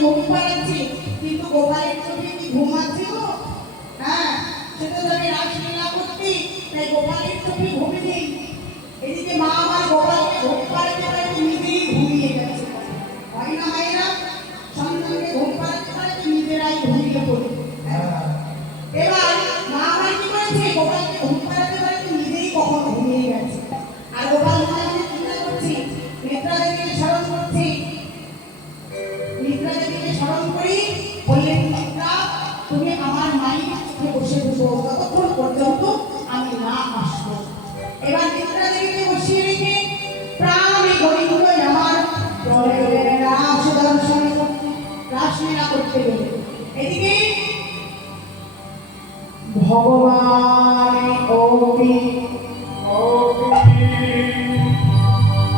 ঘুম পাড়াচ্ছি, কিন্তু গোপালের চোখে কি ঘুমাচ্ছি গো? হ্যাঁ, সেটা তো আমি রাসলীলা করছি, তাই গোপালের চোখে ঘুমিয়ে নেই। এদিকে মা আমার গোপালকে ঘুম পাড়াতে পাড়াতে নিজেই ঘুমিয়ে গেছে। হয় না মায়েরা, সন্তানকে ঘুম পাড়াতে পাড়াতে নিজেরাই ঘুমিয়ে পড়ে। এবার মা আমার কি করেছে, গোপালকে ঘুম পাড়াতে পাড়াতে নিজেই কখন ঘুমিয়ে গেছে। আর গোপাল মনে মনে চিন্তা করছি, নিদ্রা দেবীকে স্মরণ করছি। নিদ্রা দেবীকে স্মরণ করি, বললেন নিদ্রা তুমি আমার মায়ের কাছে বসে বসো যতক্ষণ পর্যন্ত আমি না আসবো। এবার নিদ্রা দেবীকে বসিয়ে রেখে প্রাণে গরিগুলো আমার চলে গেলেন রাস দর্শন রাসলীলা করতে গেলে। এদিকে ভগবান কবি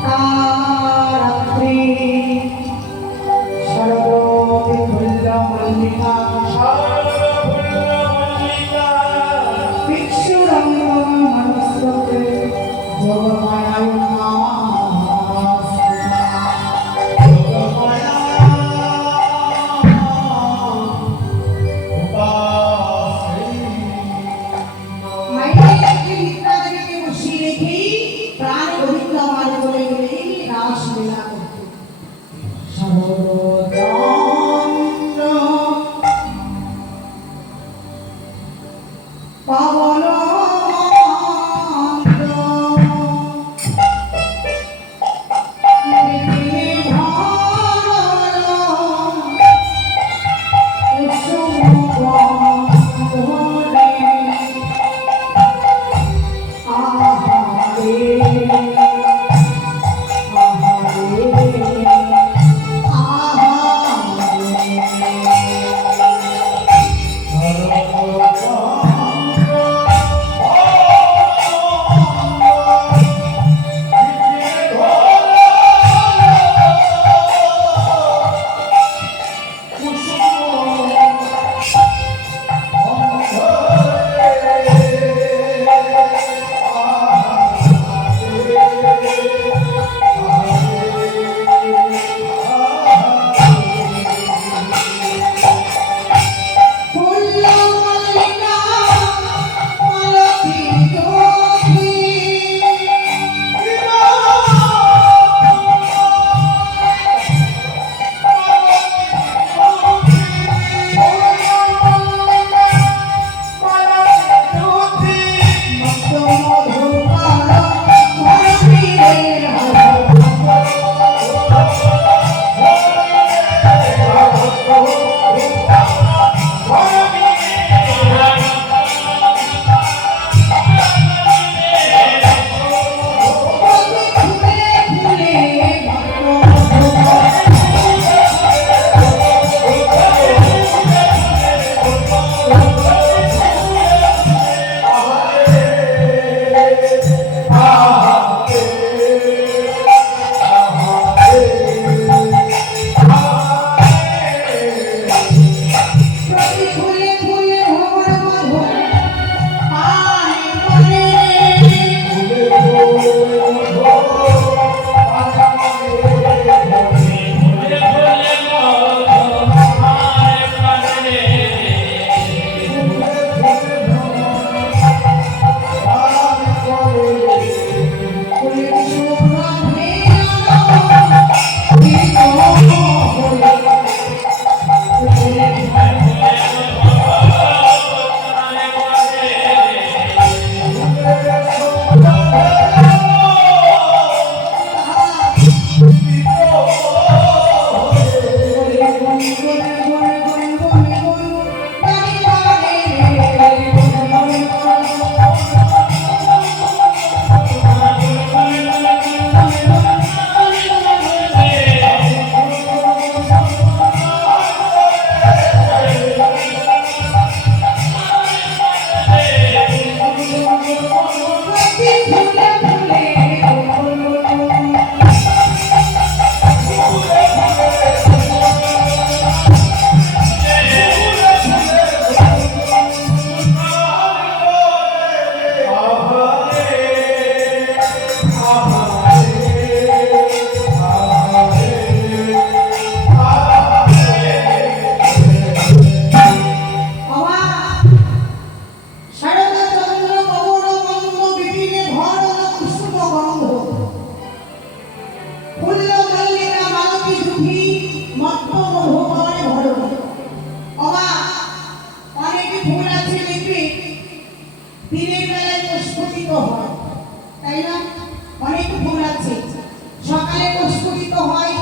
তারাত্রি সর্বতি ফুল্ল মল্লিকা বিক্ষুরঙ্গ মনুষ্যতে যোগমায়ায় পাবন প্রস্ফুটিত হয়,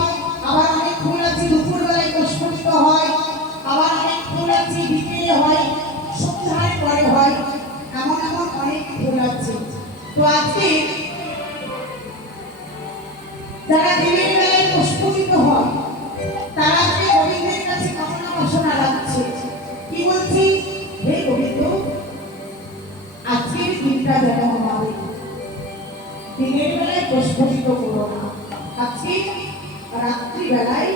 আবার অনেক ফুল আছে দুপুরবেলায় প্রস্ফুটিত হয়, আবার অনেক ফুল আছে বিকেলে হয়, সন্ধ্যার পরে হয়, এমন এমন অনেক ফুল আছে। তো আজকে যারা দিনের বেলায় প্রস্ফুটিত হয় তারা আজকে গোবিন্দের কাছে কামনা বাসনা রাখছে। কি বলছি? হে গোবিন্দ, আজকের দিনটা যেন আমাদের দিনের বেলায় প্রস্ফুটিত করো না, আজকে রাত্রিবেলায়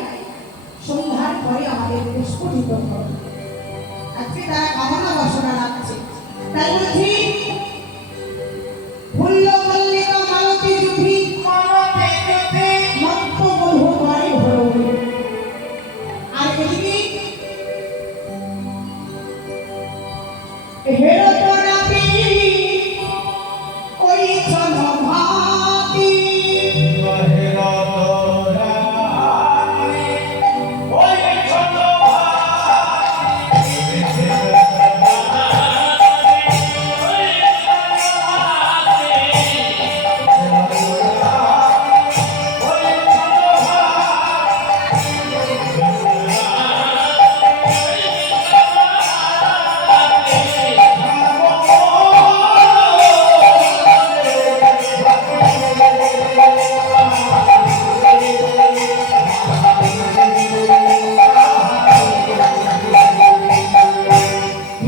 সন্ধ্যার পরে আমাদের প্রস্ফুটিত করো। আজকে তারা কামনা বাসনা রাখছে। তাই বলছি, ফুল্ল মল্লিকা মালতী জুহি মত্ত মধু বাড়ি ভরবে। আর এদিকে হেরতরাপি ওই জনভাতি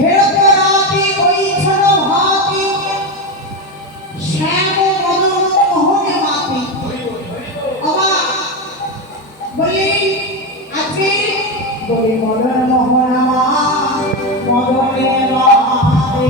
হেরতরাপি ওই জনভাতি শ্যাম মদন মোহনে মাতি। বাবা বলি আজকে বলি মদন মোহন আমার মদনে মাতি।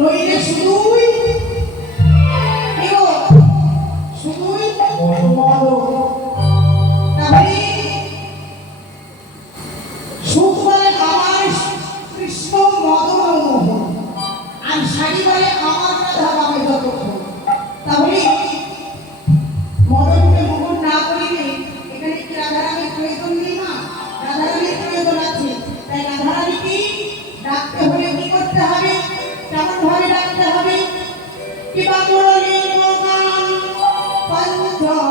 নইলে শুধুই শুধুই মদ। তাহলে সুখ বলে আমার কৃষ্ণ মদন মোহন, আর শাড়ি বলে আমার রাধা বামে যতক্ষণ। তাহলে মদনকে মোহন না করিলে এখানে কি রাধারানীর প্রয়োজন নেই? না, রাধারানীর প্রয়োজন আছে। তাই রাধারানীকে ডাকতে হলে কি করতে হবে? কেমন ভাবে ডাকতে হবে? কি বা মুরলী গান পঞ্চম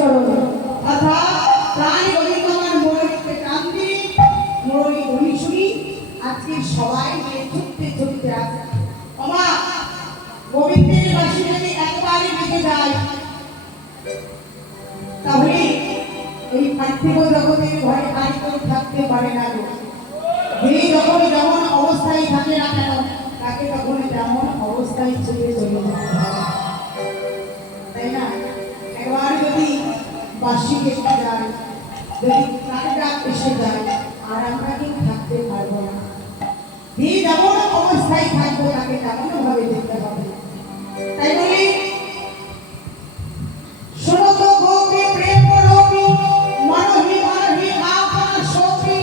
চরণে অর্থাৎ প্রাণ গোবিন্দ আমার মুরলীতে কান দিয়ে মুরলী ধ্বনি শুনি আজকে সবাই মিলে ছুটতে ছুটতে আসে ওমা গোবিন্দের বাসী যদি একবারই বেঁচে যায় তাহলে এই পার্থিব জগতের ঘরে আর কেউ থাকতে পারে না গো। যে যখন যেমন অবস্থায় থাকে না কেন তাকে তখন তেমন অবস্থায় চলে চলে যায়, তাই না? একবার যদি বাসি কেটে যায়, যদি প্রাণটা এসে যায়, আর আমরা কেউ থাকতে পারবো না। যে যেমন অবস্থায় থাকবো তাকে তেমন ভাবে দেখতে হবে। তাই বলি শোনো তো গোপী প্রেম রবি মনহি মনহি আপন সখী।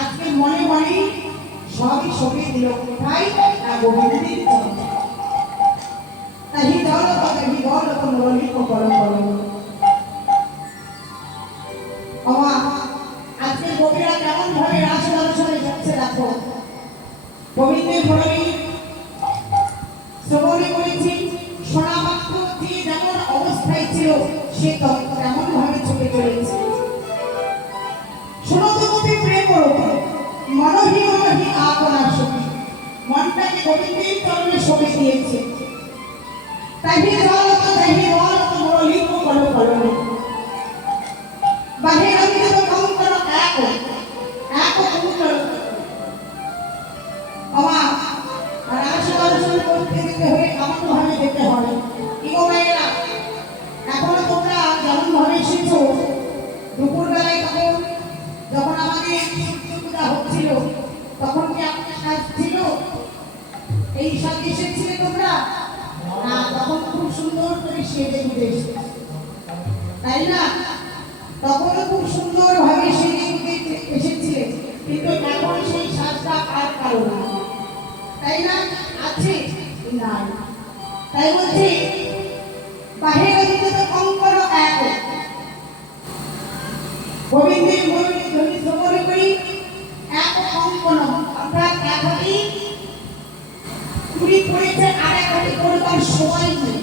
আজকে মনে মনে সবই সখী দিল কোথায় না গোবিন্দের চরণে। তাই দল তো মুরলী কো করো করো বাবা। আজকে গোপীরা কেমন ভাবে রাস দর্শনে যাচ্ছে দেখো। গোবিন্দের মুরলী শ্রবণে করেছি, শোনা মাত্র যে যেমন অবস্থায় ছিল সে তেমন ভাবে ছুটে চলেছে। শোনো তো গোপী প্রেম করো মনহি মনহি আপনার সখী, মনটাকে গোবিন্দের চরণে সঁপে দিয়েছে। তাই দল তো মুরলী কো করো করো বাহে আমি তো কঙ্কন এক কুণ্ডল বাবা। রাস দর্শন করতে যেতে হলে কেমন ভাবে যেতে হবে কি গো ভাইয়েরা? এখনো তোমরা যেমন ভাবে এসেছো, দুপুর বেলায় যখন আমাদের সূর্য পূজা হচ্ছিল তখন কি আপনার সাজ ছিল? এই সাজে এসেছিলে তোমরা না? তখন খুব সুন্দর করে সেজে গুজে এসেছে, তাই না? তখনও খুব সুন্দর ভাবে সেজে গুজে এসেছিলে, কিন্তু এখন সেই সাজটা আর কারো না, তাই না? আছে না? তাই বলছি বাহিরে দিতে তো কঙ্কন এক। গোবিন্দের মুরলী ধ্বনি শ্রবণ করি এক কঙ্কন, অর্থাৎ এক হাতি চুরি পড়েছে আর এক হাতি করবার সময় নেই,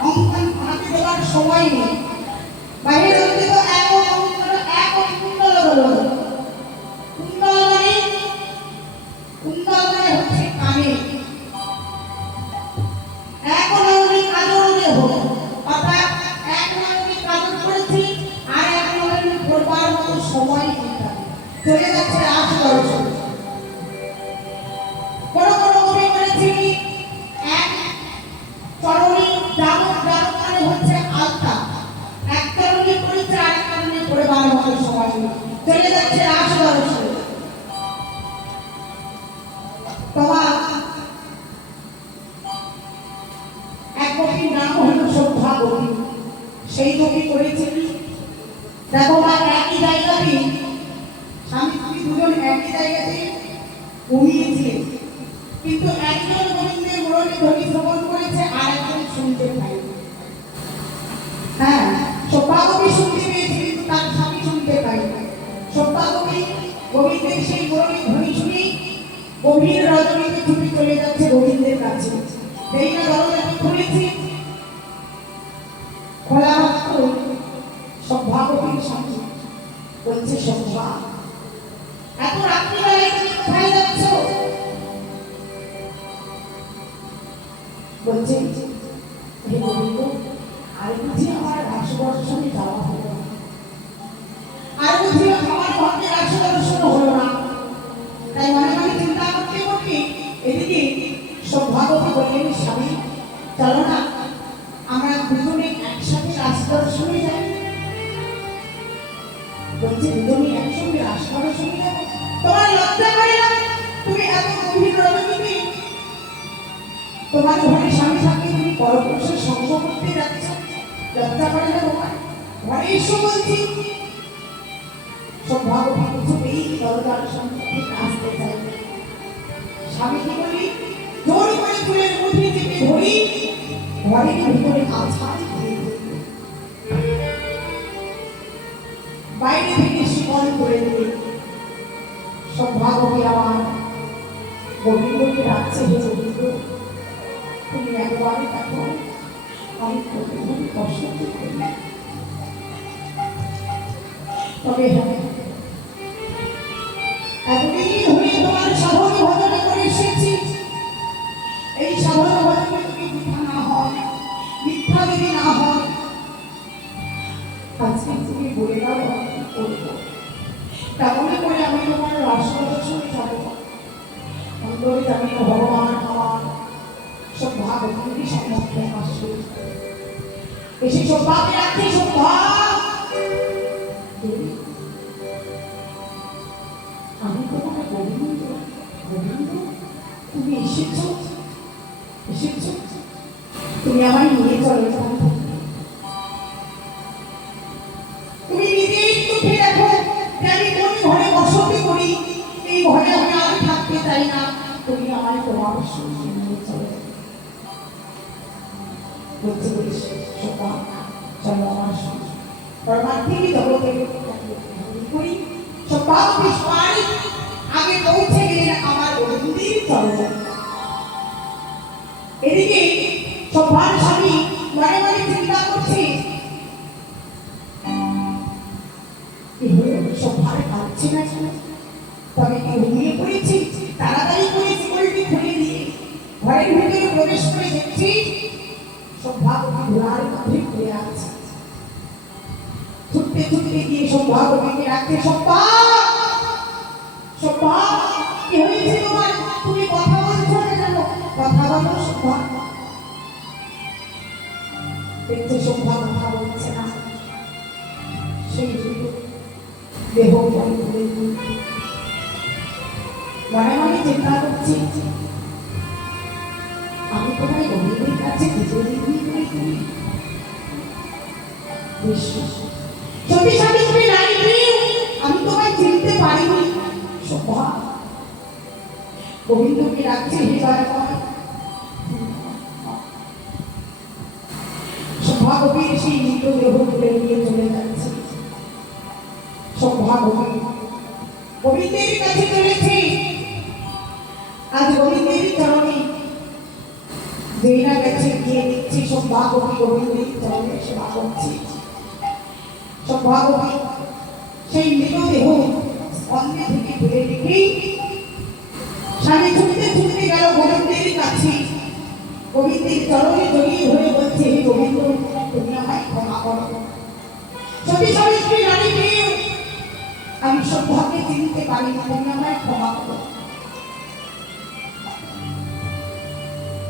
কঙ্কন হাতে দেওয়ার সময় নেই। বাহিরে দিতে তো এক কঙ্কন এক কুণ্ডল হলো। কুণ্ডল মানে হচ্ছে কানে, এক নয়নে কাজল দেহ, অর্থাৎ এক নয়নে কাজল করেছি আর এক নয়নে করবার মতো সময় নেই। চলে যাচ্ছে রাস দর্শন। কোন কবি করেছি এক চরণে যাবত মানে হচ্ছে আলতা, এক চরণে করেছে আর এক চরণে করবার মতো সময় নেই। চলে যাচ্ছে রাস দর্শন। তোমার এক কবির নাম হলো সৌভাগবতী। সেই কবি করেছেন দেখো মা একই জায়গাতে স্বামী স্ত্রী দুজন একই জায়গাতে ঘুমিয়েছিলেন, কিন্তু একজন গোবিন্দের মুরলী ধ্বনি শ্রবণ করেছে আর একজন শুনতে পায়নি। হ্যাঁ, সৌভাগবতী শুনতে পেয়েছে কিন্তু তার স্বামী শুনতে পায়নি। সৌভাগবতী গোবিন্দের সেই মুরলী ধ্বনি শুনে গভীর রজনীতে ছুটে চলে যাচ্ছে গোবিন্দের কাছে। এই না দরজা খুলেছি, খোলা মাত্র সৌভাগবতীর স্বামী বলছে সৌভা এত রাত্রিবেলায় তুমি কোথায় যাচ্ছ? বলছে হে গোবিন্দ, আর বুঝি আমার রাস দর্শনে যাওয়া হলো না, আর বুঝি আমার ভক্তের রাস দর্শন হলো না। তাই মনে মনে চিন্তা করতে করতে এদিকে সৌভাগবতী বললেন স্বামী চলো না আমরা দুজনে একসাথে রাস দর্শনে যাই। বলছে দুজনে একসঙ্গে রাস দর্শনে যাবো? তোমার লজ্জা করে না? তুমি এত গভীর রজনীতে তোমার ঘরে স্বামী থাকে, তুমি পরপুরুষের সঙ্গ করতে যাচ্ছ, লজ্জা করে না তোমার? ঘরে এসো বলছি। সৌভাগবতী কিছুতেই দরজার সম্মুখে আসতে চাই। স্বামী কি বলি জোর করে ফুলের মধ্যে চেপে ধরি, ঘরের ভিতরে আছাড় দিয়ে বাইরে থেকে শিকল করে দিই। সৌভাগবতী আমার গোবিন্দকে রাখছে, হে গোবিন্দ তুমি একবারে দেখো আমি কষ্ট দিতে। তবে হ্যাঁ, এতদিন ধরে তোমার সাধন ভজন করে এসেছি, এই সাধন ভজনে তুমি মিথ্যা না হয়, মিথ্যা যদি না হয়, আজকে তুমি বলে দাও আমি কি করবো। কেমন করে আমি তোমার রাষ্ট্রদর্শনে যাবো। অন্তরে জানি না ভগবান আমার সব ভাব অগ্নি সমর্থন আসে, এসে সব ভাবে রাখছে সব ভাব। আমি তোমাকে গোবিন্দ, গোবিন্দ তুমি এসেছো, এসেছো, তুমি আমায় নিয়ে চলে যাও। তুমি নিজেই একটু ভেবে দেখো যে আমি কোন ঘরে বসতি করি, এই ঘরে আমি আর থাকতে চাই না, তুমি আমায় তোমার সঙ্গে নিয়ে চলে যাও। বলতে বলিস সবা চলো আমার সঙ্গে পরমাত্মিক জগতে করি। সবা বিস্মার আগে পৌঁছে গেলেন আমার গোবিন্দের চলে। এদিকে সবার স্বামী মনে মনে চিন্তা করছে, সবার কাঁদছে না, তবে ঘুমিয়ে পড়েছি। তাড়াতাড়ি করে শিকলটি খুলে দিয়ে ঘরের ভিতরে প্রবেশ করে দেখছি সৌভাগ্যকে ঘোড়ার কাঁধে পড়ে আছে। ছুটতে ছুটতে গিয়ে সৌভাগ্যকে রাখতে, সব্বা সব্বা কি হয়েছে তোমার, তুমি কথা বলছো না কেন, কথা বলো সব্বা। দেখছে সব্বা কথা বলছে না, সেই দেহ মনে মনে চিন্তা করছি, আমি তোমায় গোবিন্দের কাছে খুঁজে দিই। সত্যি সাবিত্রী নারী, আমি তোমায় চিনতে পারিনি। সভা গোবিন্দকে রাখছে হৃদয়, সভা কবির সেই মৃতদেহ তুলে নিয়ে চলে যাচ্ছে। সভা কবি গোবিন্দের কাছে চলেছে। আজ গোবিন্দের চরণে যেই না গেছে গিয়ে দিচ্ছি, সভা কবি গোবিন্দের চরণে সেবা করছি। সভা কবি সেই মৃতদেহ স্কন্ধে থেকে তুলে রেখেই স্বামী ছুটতে ছুটতে গেল গোবিন্দের কাছে। গোবিন্দের চরণে জড়িয়ে ধরে বলছে, হে গোবিন্দ তুমি আমায় ক্ষমা করো। সতী সাবিত্রী নারী প্রিয়, আমি সভ্যকে চিনতে পারি না, তুমি আমায় ক্ষমা করো।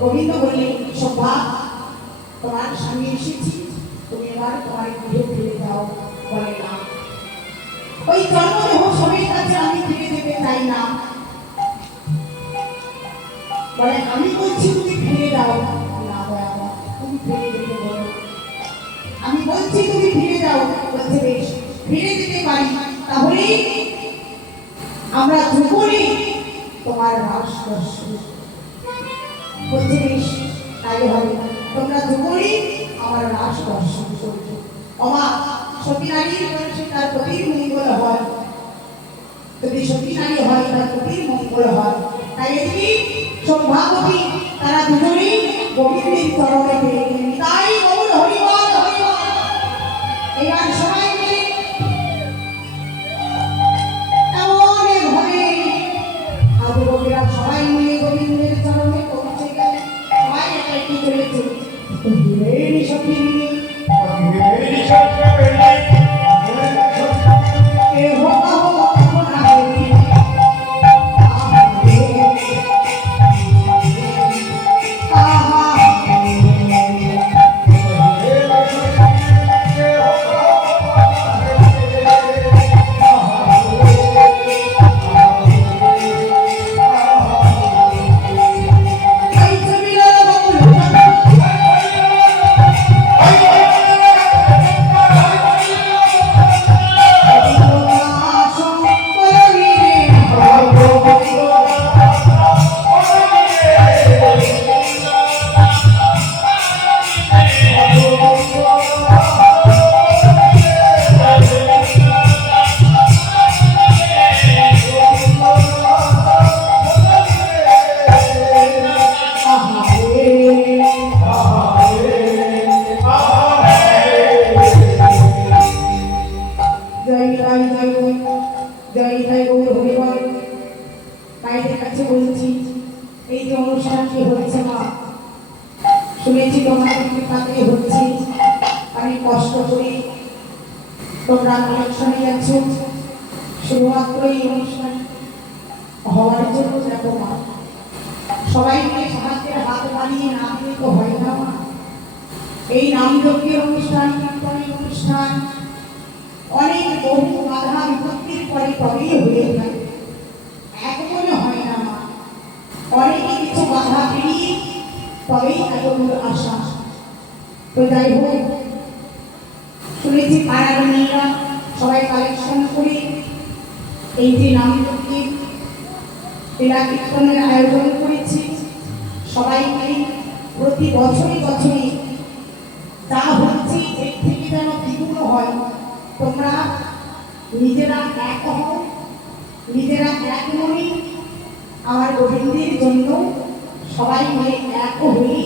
গোবিন্দ বললেন, সভা তোমার স্বামী এসেছি, তুমি এবার তোমার গৃহে ফিরে যাও। বলে না, ওই জন্মদেহ স্বামীর কাছে আমি ফিরে যেতে চাই না। বলে আমি বলছি তুমি ফিরে যাও। না বাবা, তুমি ফিরে যেতে বলো, আমি বলছি তুমি ফিরে যাও। বলছে বেশ, ফিরে যেতে পারি, তাহলে আমরা দুপুরে তোমার রাস দর্শন। বলছে বেশ, তাই হবে, তোমরা দুপুরে আমার রাস দর্শন করবে। অমা সতী নারীর বয়সে তার পতির মঙ্গল হয়, যদি সতী নারী হয় তার পতির মঙ্গল হয়। তাই এদিকে সৌভাগ্যবতী তারা দুজনেই গোবিন্দের চরণে পেয়ে গেলেন। তাই গৌর হরিবল হরিবল। এবার সবাই মিলে এমন ভাবে আদিবাসীরা সবাই মিলে গোবিন্দের চরণে পৌঁছে গেলেন। সবাই একটি চলেছে, সখী তোমরা কালেকশনে গেছ শুধুমাত্র এই অনুষ্ঠান হওয়ার জন্য দেখো মা, সবাই মিলে সাহায্যের হাত বাড়িয়ে না দিলে তো হয় না মা। এই নামযজ্ঞের অনুষ্ঠান, কীর্তনের অনুষ্ঠান অনেক বহু বাধা বিপত্তির পরে তবেই হয়ে থাকে, এক মনে হয় না মা। অনেক কিছু বাধা পেরিয়ে তবেই এতদূর আসা। তো যাই হোক, শুনেছি পাড়ার মেয়েরা সবাই কালেকশন করে এই যে নামযজ্ঞের ক্রীড়া কীর্তনের আয়োজন করেছি, সবাই মিলে প্রতি বছরই বছরই যা হচ্ছে এর থেকে যেন দ্বিগুণ হয়। তোমরা নিজেরা এক হও, নিজেরা এক মনে আমার গোবিন্দের জন্য সবাই মিলে এক হয়ে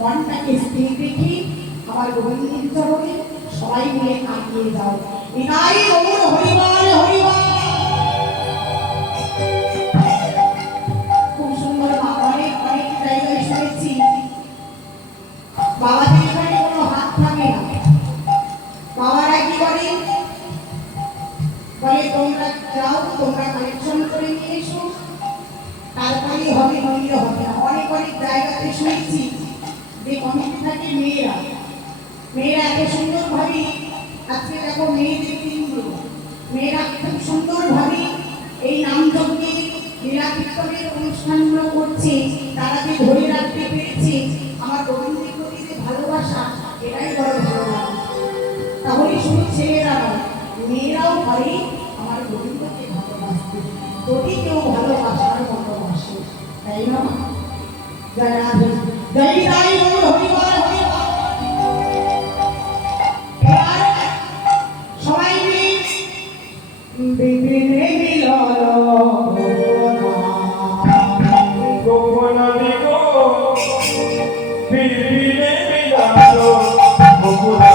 মনটাকে স্থির রেখে আমার গোবিন্দের চরণে সবাই মিলে এগিয়ে যাও। এটাই অমর হরিবল হরিবল। খুব সুন্দর মা, অনেক অনেক জায়গায় শুনেছি বাবাদের এখানে কোনো হাত থাকে না। বাবারা কি করে বলে তোমরা যাও, তোমরা কালেকশন করে নিয়ে এসো, তারপরে হবে, নইলে হবে না। অনেক অনেক জায়গাতে শুনেছি যে কমিটি থাকে মেয়েরা, মেয়েরা এত সুন্দরভাবে, আজকে দেখো মেয়েদের দিনগুলো, মেয়েরা খুব সুন্দরভাবে এই নামযজ্ঞের লীলা কীর্তনের অনুষ্ঠানগুলো করছে। তারা যে ধরে রাখতে পেরেছে আমার গোবিন্দের প্রতি যে ভালোবাসা, এটাই বড় ভালো লাগে। তাহলে শুধু ছেলেরা নয়, মেয়েরাও পারে আমার গোবিন্দকে ভালোবাসতে, যদি কেউ ভালোবাসার মতো বাসে, তাই না? জয় রাধে, জয় তাই বল হরিবল হরিবল। এবার সবাই মিলে বিপিনে মিলল গোপনাদি গো বিপিনে মিলালো গোপনা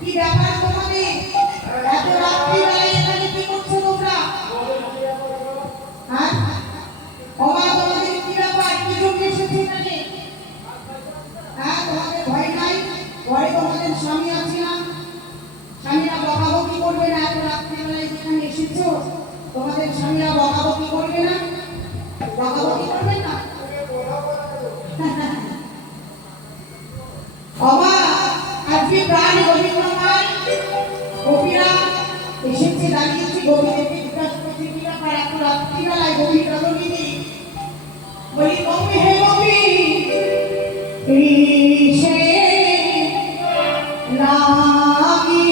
কি ব্যাপার তোমাদের? এত রাত্রিবেলায় এখানে কি করছো তোমরা? হ্যাঁ? ওমা, তোমাদের কি ব্যাপার? কি জন্য এসেছো এখানে? হ্যাঁ, তোমাদের ভয় নাই? ঘরে তোমাদের স্বামী আছে না? স্বামীরা বকাবকি করবে না? এত রাত্রিবেলায় যেখানে এসেছো, তোমাদের স্বামীরা বকাবকি করবে না? বকাবকি করবে না? ওমা, আজকে প্রাণ গোবিন্দমায় গোপীরা এসেছে, দাঁড়িয়েছে, গোপীদেরকে জিজ্ঞাসা করছে কি ব্যাপার এত রাত্রিবেলায়? গোপী রজনীদি বলি, গোপী হে গোপী, কিসে লাগি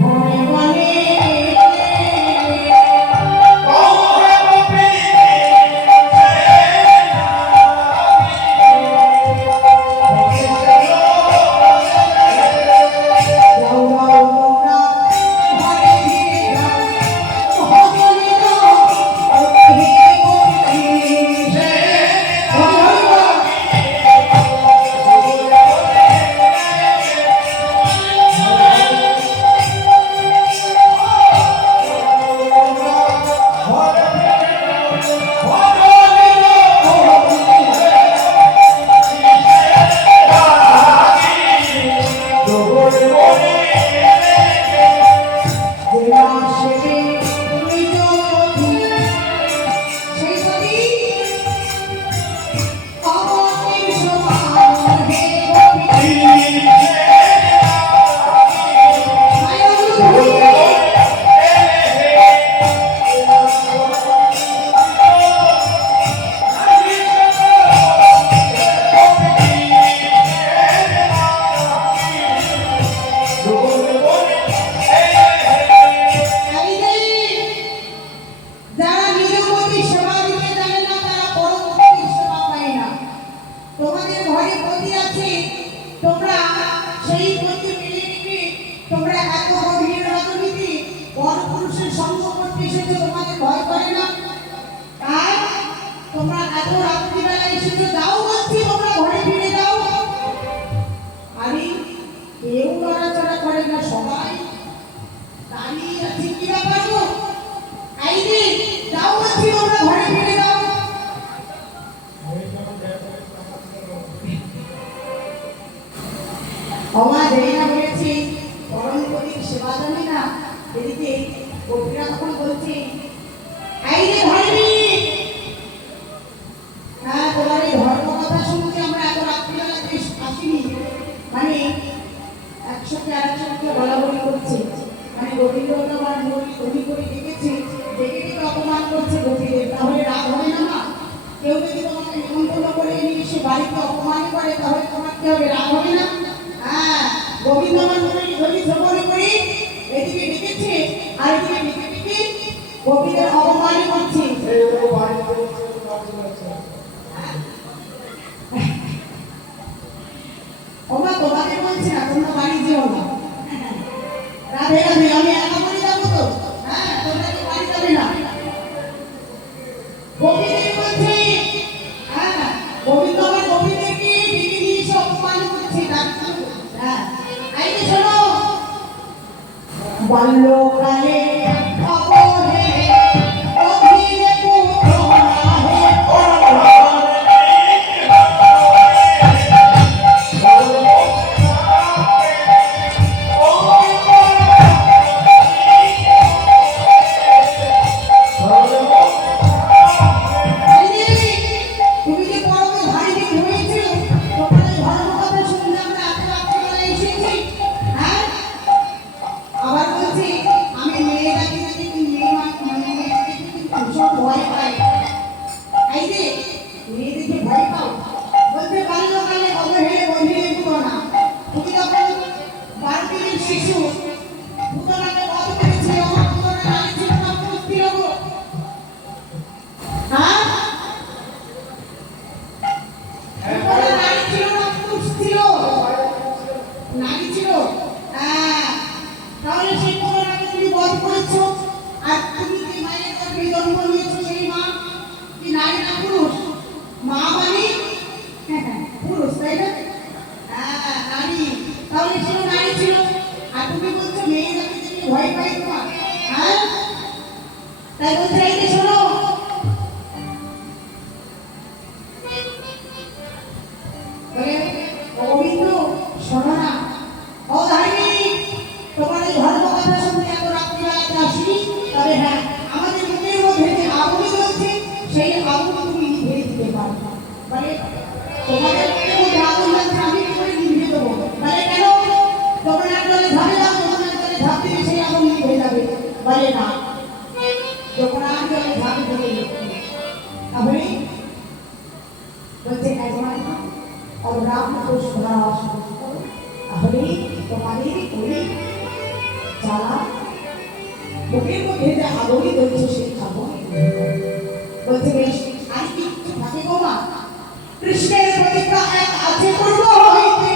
ভয় বলে সেই মধ্যে মিলিয়ে রেখে তোমরা এত গভীর রাজনীতি পরপুরুষের সঙ্গ করতে এসেছো, তোমাদের ভয় করে না? আর তোমরা এত রাত্রিবেলা এসেছো, যাও বলছি, তোমরা ঘরে ফিরে যাও। আরে কেউ নড়াচড়া করে না, সবাই দাঁড়িয়ে আছে। কি ব্যাপার গো? এই যে যাও বলছি, তোমরা ঘরে ফিরে যাও। ক্ষমা দেয় না বলেছি, পরম কবির সেবা জানে না। এদিকে কবিরা তখন বলছে, এই যে ধর্মী, হ্যাঁ তোমার এই ধর্ম কথা শুনতে আমরা এত রাত্রিবেলাতে আসিনি। মানে একসাথে আরেকজনকে বলা বলি করছে, মানে গোবিন্দ আমার নদী করে ডেকেছে, ডেকে ডেকে অপমান করছে গোপীদের। তাহলে রাগ হবে না? মা, কেউ যদি তোমাকে নিমন্ত্রণ করে নিয়ে এসে বাড়িতে অপমান করে, তাহলে তোমার কি হবে? রাগ হবে না? হ্যাঁ, গোবিন্দ আমার নদী শ্রবণ করে এদিকে ডেকেছে, আর এদিকে ডেকে ডেকে গোপীদের অপমান করছে। ওমা তোমাদের বলছি না, তোমরা বাড়ি যেও না। রাধে রাধে, আমি একা করে যাবো তো? হ্যাঁ, তোমরা কি বাড়ি যাবে না? গোপীদের বলছি, হ্যাঁ গোবিন্দ আমার গোপীদেরকে ডেকে নিয়ে এসে অপমান করছে। হ্যাঁ, এই যে শোনো, বাল্যকালে অবহেলে অধীরে পুত্র নাহে। তুমি যে পরম ভারী হয়েছিল, তোমার এই ধর্ম কথা শুনলে আমরা এত রাত্রিবেলা এসেছি। হ্যাঁ, আবার বলছি, আমি মেয়েটাকে যদি মেয়েটাকে ভীষণ ভয় পাই। এই যে মেয়ে দেখে ভয় পাও, বলতে বাল্যকালে অবহেলে বধিরে পুতনা। তুমি যখন 12 দিনের শিশু, পুতনাকে বধ করেছিলে, আমার পুতনা নারী ছিল না পুরুষ ছিল গো? হ্যাঁ, পুতনা নারী ছিল না পুরুষ ছিল? নারী ছিল। হ্যাঁ, তাহলে সেই পুতনাকে তুমি বধ করেছো, আর তুমি যে মায়ের গর্ভে জন্ম নিয়েছো, সেই মা কি নারী না পুরুষ? মা মানে পুরুষ, তাই না? হ্যাঁ, নারী। তাহলে ছিল, নারী ছিল। আর তুমি বলছো মেয়ে জাতি থেকে ভয় পাই তোমার? হ্যাঁ, তাই বলছে, এই যে শোনো, বলে গোবিন্দ শোনো না, ও ধার্মী, তোমার এই ধর্ম কথা শুনতে এত রাত্রিবেলাতে আসিনি। তবে হ্যাঁ, আমাদের মুখের মধ্যে যে আগুন জ্বলছে, সেই আগুন তুমি নিভিয়ে দিতে পারো। মানে তোমাদের মুখের মধ্যে আগুন জ্বলছে, আমি কি করে নিভিয়ে দেবো? মানে কেন? যখন এক জলে ঝাঁপে দাও, যখন এক জলে ঝাঁপ দিলে সেই আগুন নিভে যাবে। বলে না, যখন আর জলে ঝাঁপ দেবে, তাহলে বলছে একবার অগ্রাম পুষ্পা, তাহলে তোমাদের করে জ্বালা মুখের মধ্যে যে আগুনই জ্বলছে, সেই খাবো। বলছে বেশ, আর কি কিছু থাকে গো মা? কৃষ্ণের প্রতিজ্ঞা এক আছে পূর্ব হইতে,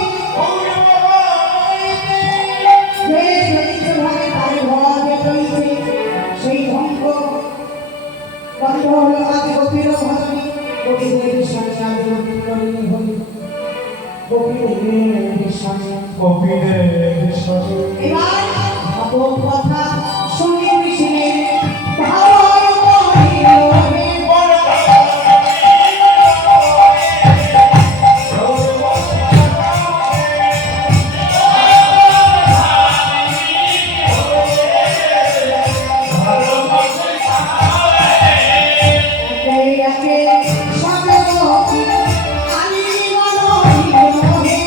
যে জ্বলিছে ভাবে তারে ভবে রইছে, সেই ভঙ্গ বন্ধ হলো আজ গোপীর ভজনী। গোপীদের সামনে আজ গোপীর হলি, গোপীদের সামনে এবার ভাবো কথা শুনে কৃষ্ণের ভাবর মহিল হে। একে একে সর্বলোকে আনি মনোহীন হে।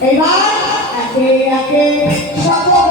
এবার একে একে সকল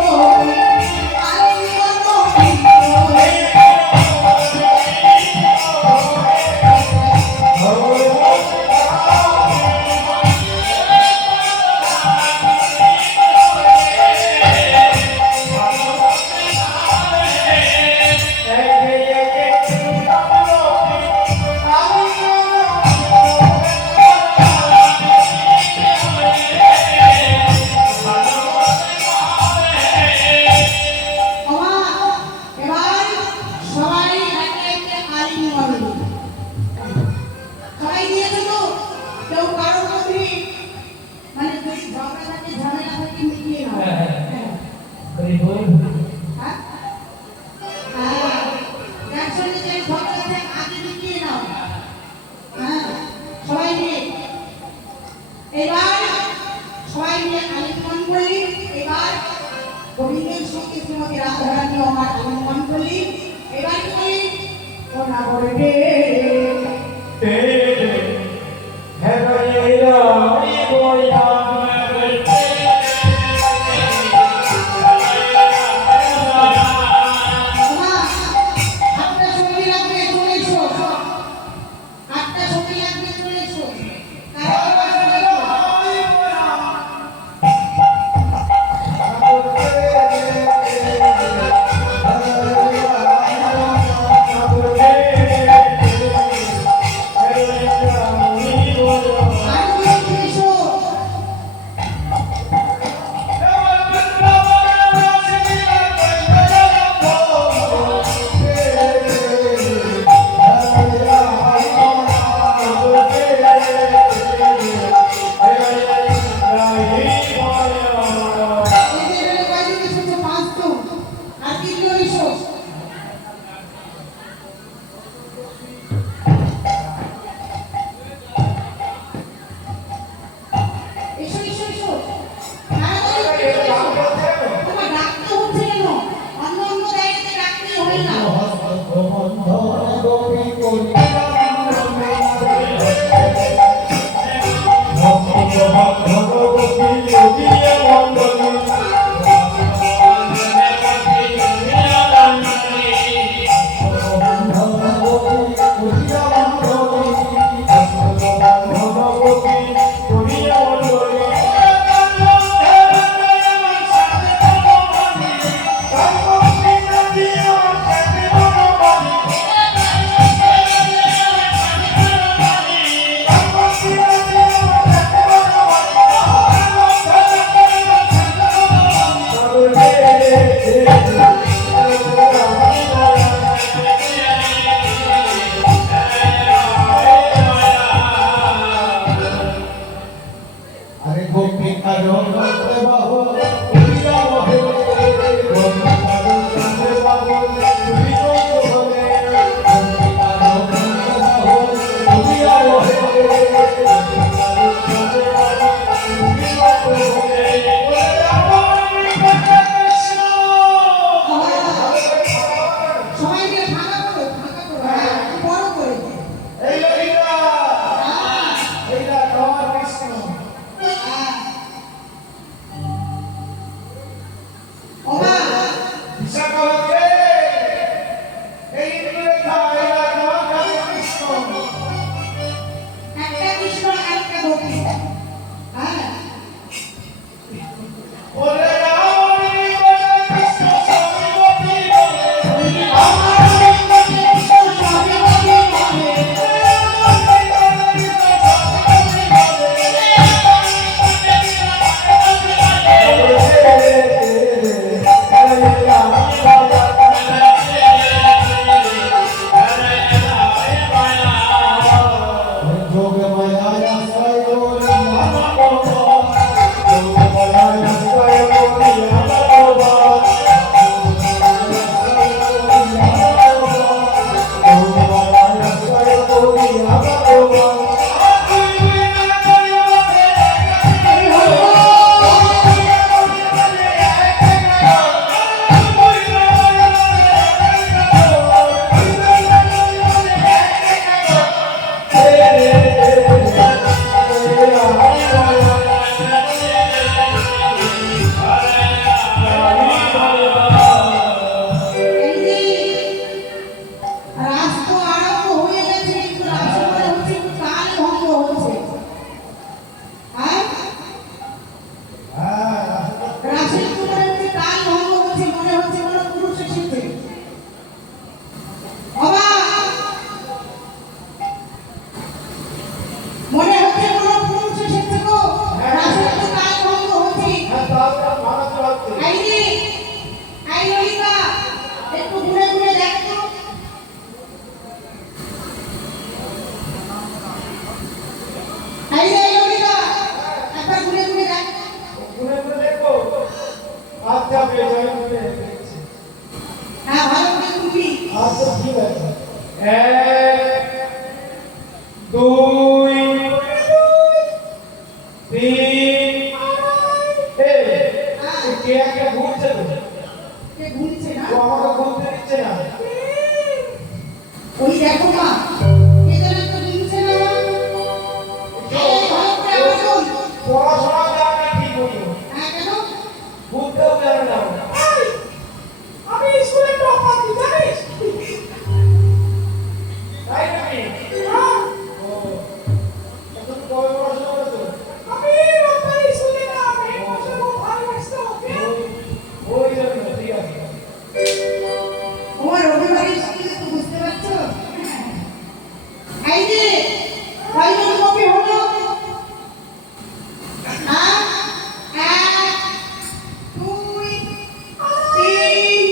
গোবিন্দের সঙ্গে শ্রীমতী রাধারানী আমার আলিঙ্গন করলি। এবার কি বলি ওনা বলবে তিন কে একটা ঘুরছে তো কে ঘুরছে না ও আমাকে ঘুরতে দিচ্ছে না ওই দেখো মা কে যেন একটা ঘুরছে না মা এই ভালো করে আওয়াজ করুন। পড়াশোনা জানে না ঠিক মতো হ্যাঁ কেন ঘুরতেও জানে না এই, আমি স্কুলে টপার জানিস তাই নাকি হ্যাঁ, ও তুমি কবে পড়াশোনা করছো আমি রোববার স্কুলে না আমি মাসে খুব ভালোবাসতো ওকে ওই জন্য ঠিক আছে তোমার রবিবার স্কুলে তো বুঝতে পারছো এই যে কয়জন কপি হলো হ্যাঁ এক দুই তিন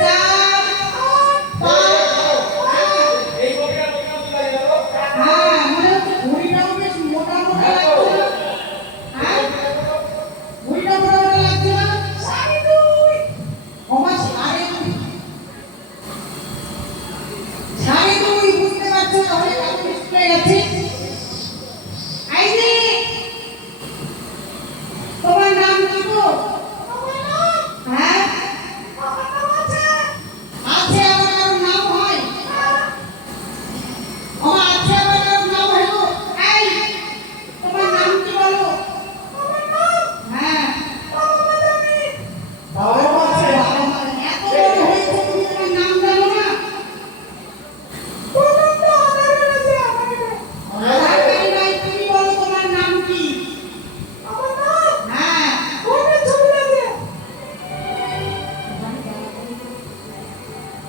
চার পাঁচ এই কবিরা কবিরা তুলে গেল হ্যাঁ মনে হচ্ছে ঘুড়িটাও বেশ মোটা মোটা লাগছে না হ্যাঁ ঘুড়িটা মোটা মোটা লাগছে না সাড়ে দুই আমার সাড়ে দুই বুঝতে পারছো তাহলে কত মিস্টেক হয়ে গেছে এই যে তোমার নাম কি গো আমার নাম হ্যাঁ আমার নাম আছে আছে আবার কারোর নাম হয় আমার আছে আবার কারোর নাম হয় গো এই তোমার নাম কি বলো আমার নাম হ্যাঁ বাবা জানি বাবা আছে এত বড় হয়েছে তুমি তোমার নাম জানো না বলুন তো আধার কার্ডে আমাকে আধার কার্ডে নাই তুমি বলো তোমার নাম কি আমার নাম হ্যাঁ কোনে ছবি আছে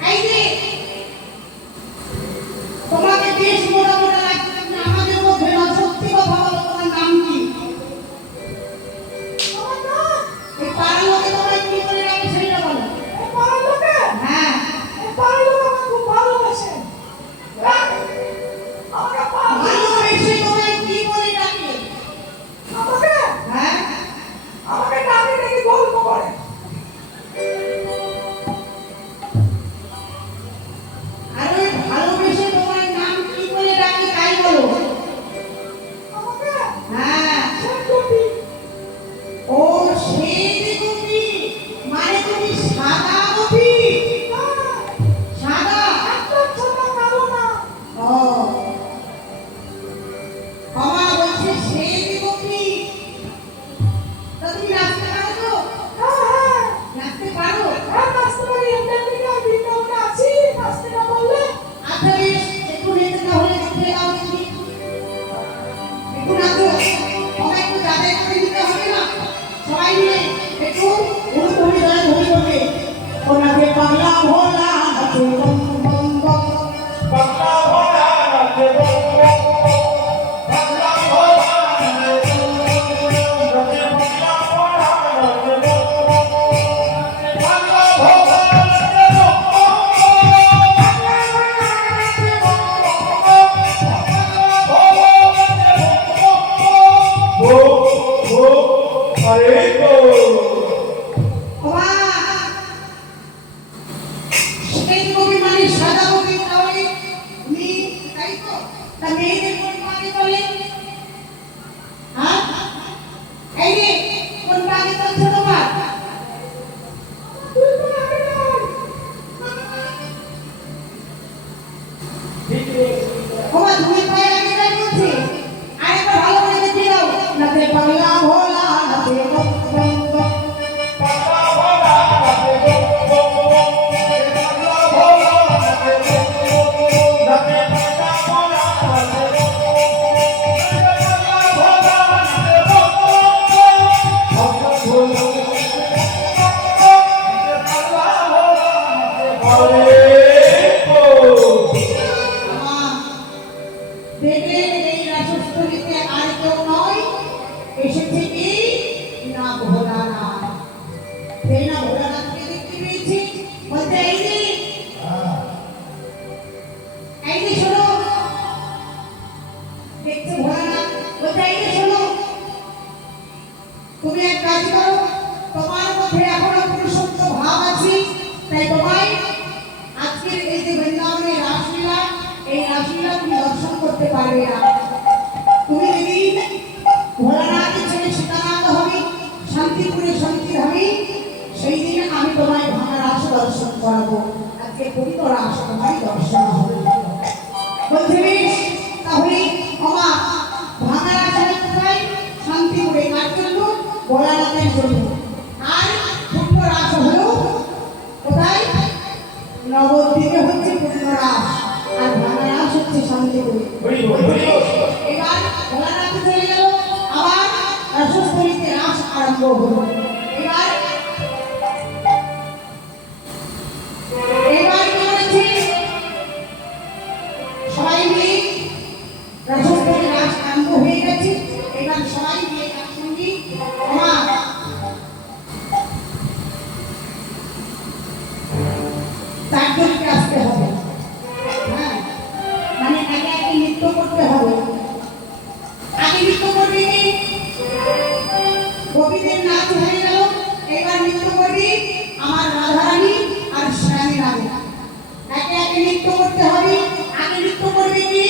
এই যে তোমাকে বেশ মোটা মোটা লাগছে তুমি আমাদের মধ্যে না সত্যি কথা বলো তোমার নাম কি আমার নাম এই পাড়ার লোকে তোমায় কি করে ডাকে সেটা বলো এই পাড়ার লোকে হ্যাঁ এই পাড়ার লোক আমাকে খুব ভালোবাসে আমাকে ভালোবেসে তোমায় কি বলে ডাকে আমাকে হ্যাঁ আমাকে ডাকে ডেকে গল্প করে আর ওই ভালোবেসে তোমার নাম কি বলে ডাকে তাই বলো আমাকে হ্যাঁ সেগুটি ও সেগুটি মানে তুমি সাদা গোপী সাদা একটা ছোট কালো না ও ক্ষমা বলছে সেগুটি তা তুমি নাচতে পারো তো হ্যাঁ নাচতে পারো হ্যাঁ নাচতে পারি এমনি আমি বৃন্দাবনে আছি নাচতে না বললে আচ্ছা বেশ একটু নেচে তাহলে দেখতে দাও দেখি একটু নাচো সবাই একটু যাচাই করে দিতে হবে না সবাই মিলে একটু অনুভূতি ধরে ধরে ধরে ও নাচে পাগলা ভোলা নাচে বম বম বম বাংলা ভোলা নাচে বম বম বাংলা ভোলা নাচে বম বম বাংলা ভোলা নাচে বম বম বাংলা ভোলা নাচে বম বম আরে তো ওমা সেই কবি মানে সাদা কবি তাহলে তুমি তাই তো তা মেয়েদের কোন পাগে বলে হ্যাঁ এই যে কোন পাগে চলছে তোমার ওমা দুই পায়ে আগে যাই বলছে আরেকবার ভালো করে দেখে দাও নাচে পাগলা ভোলা নাচে বম বম বম বাংলা ভোলা নাচে বম বম বাংলা ভোলা নাচে বম বম নাচে বাংলা ভোলা নাচে বম বম বাংলা ভোলা নাচে বম বম বাংলা ভোলা দেখলেন এই রাসস্থলীতে আর কেউ নয় এসেছে কি না ভোলানাথ সেই না ভোলানাথকে দেখতে পেয়েছি বলতে এই যে শোনো দেখছো ভোলানাথ বলতে এই যে শোনো তুমি এক কাজ করো তোমার মধ্যে এখনো পুরুষত্ব ভাব আছে তাই তোমায় আজকের এই যে বৃন্দাবনের রাসলীলা এই রাসলীলা তুমি দর্শন করতে পারবে না তুমি যদি ভোলা পবিত্র রাস তোমার দর্শন হবে। বলছে বেশ, তাহলে ক্ষমা ভাঙা রাখার কোথায়? শান্তিপুরে কার জন্য? ভোলানাথের জন্য। আর পূর্ণ রাস হলো কোথায়? নবদ্বীপে হচ্ছে পূর্ণ রাস, আর ভাঙা রাস হচ্ছে শান্তিপুরে। এবার ভোলানাথে চলে গেল, আবার রাসস্থলীতে রাস আরম্ভ হলো। এবার এবার কি করেছে? সবাই মিলে রাসস্থলী রাস আরম্ভ হয়ে গেছে। এবার সবাই মিলে একসঙ্গে ক্ষমা চারজনকে আসতে হবে। হ্যাঁ, মানে একে একে নৃত্য করতে হবে। আগে নৃত্য করবি কি? গোপীদের নাচ হয়ে গেল, এবার নৃত্য করবি আমার রাধারানী আর শ্যামী রানী। একে একে নৃত্য করতে হবে। আগে নৃত্য করবি কি?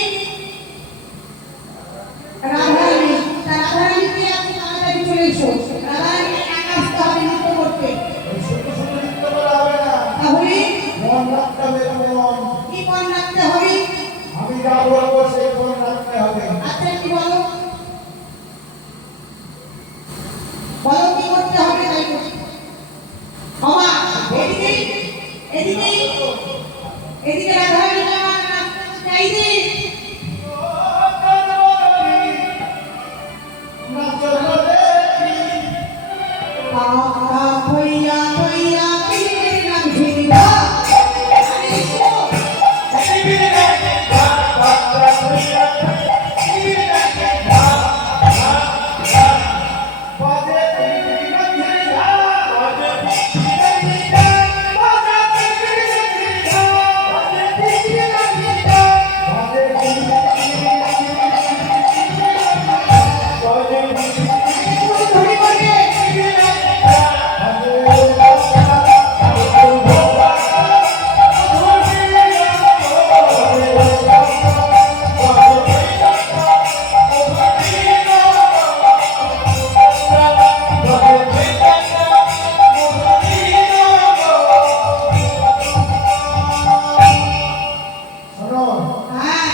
রাধারানী। তা রাধারানীকে আপনি তাড়াতাড়ি চলে এসো। রাধারানীকে একা আসতে হবে নৃত্য করতে। তাহলে কি মন রাখতে হবে? আমি যা বলবো সেই মন রাখতে হবে। আচ্ছা, কি বলো বলো, কি করতে হবে? তাই করো। ক্ষমা এদিকে এদিকে এদিকে রাধারানী আমার রাস্তা চাইছে। হইয়া হইয়া পীরের নাম ঝিরিয়া। আরে এসো। ধরে বলবে শোনো, হ্যাঁ।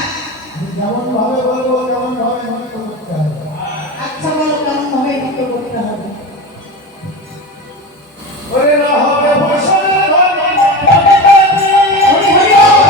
আমি যেমন ভাবে বলবো তেমন ভাবে মনে করতে হবে। আচ্ছা, বলো কেমন ভাবে নৃত্য করতে হবে? ওরে না হবে বসনের ধনী, হরি হরি বল।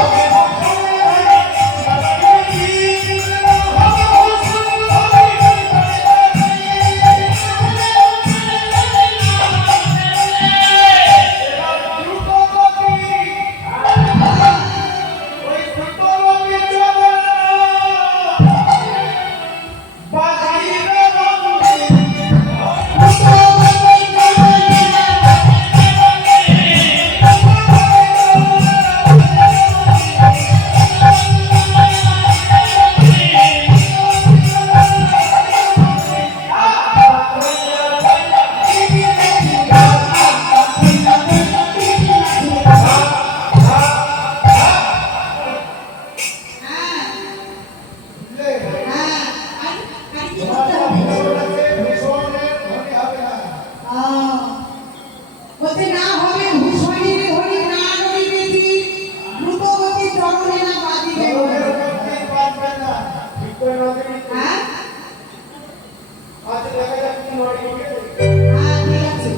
বলতে না হবে ভূষণের ধরি না নড়িবেছি, দ্রুতগতি চরণে না বাজিবে। হ্যাঁ হ্যাঁ, ঠিক আছে।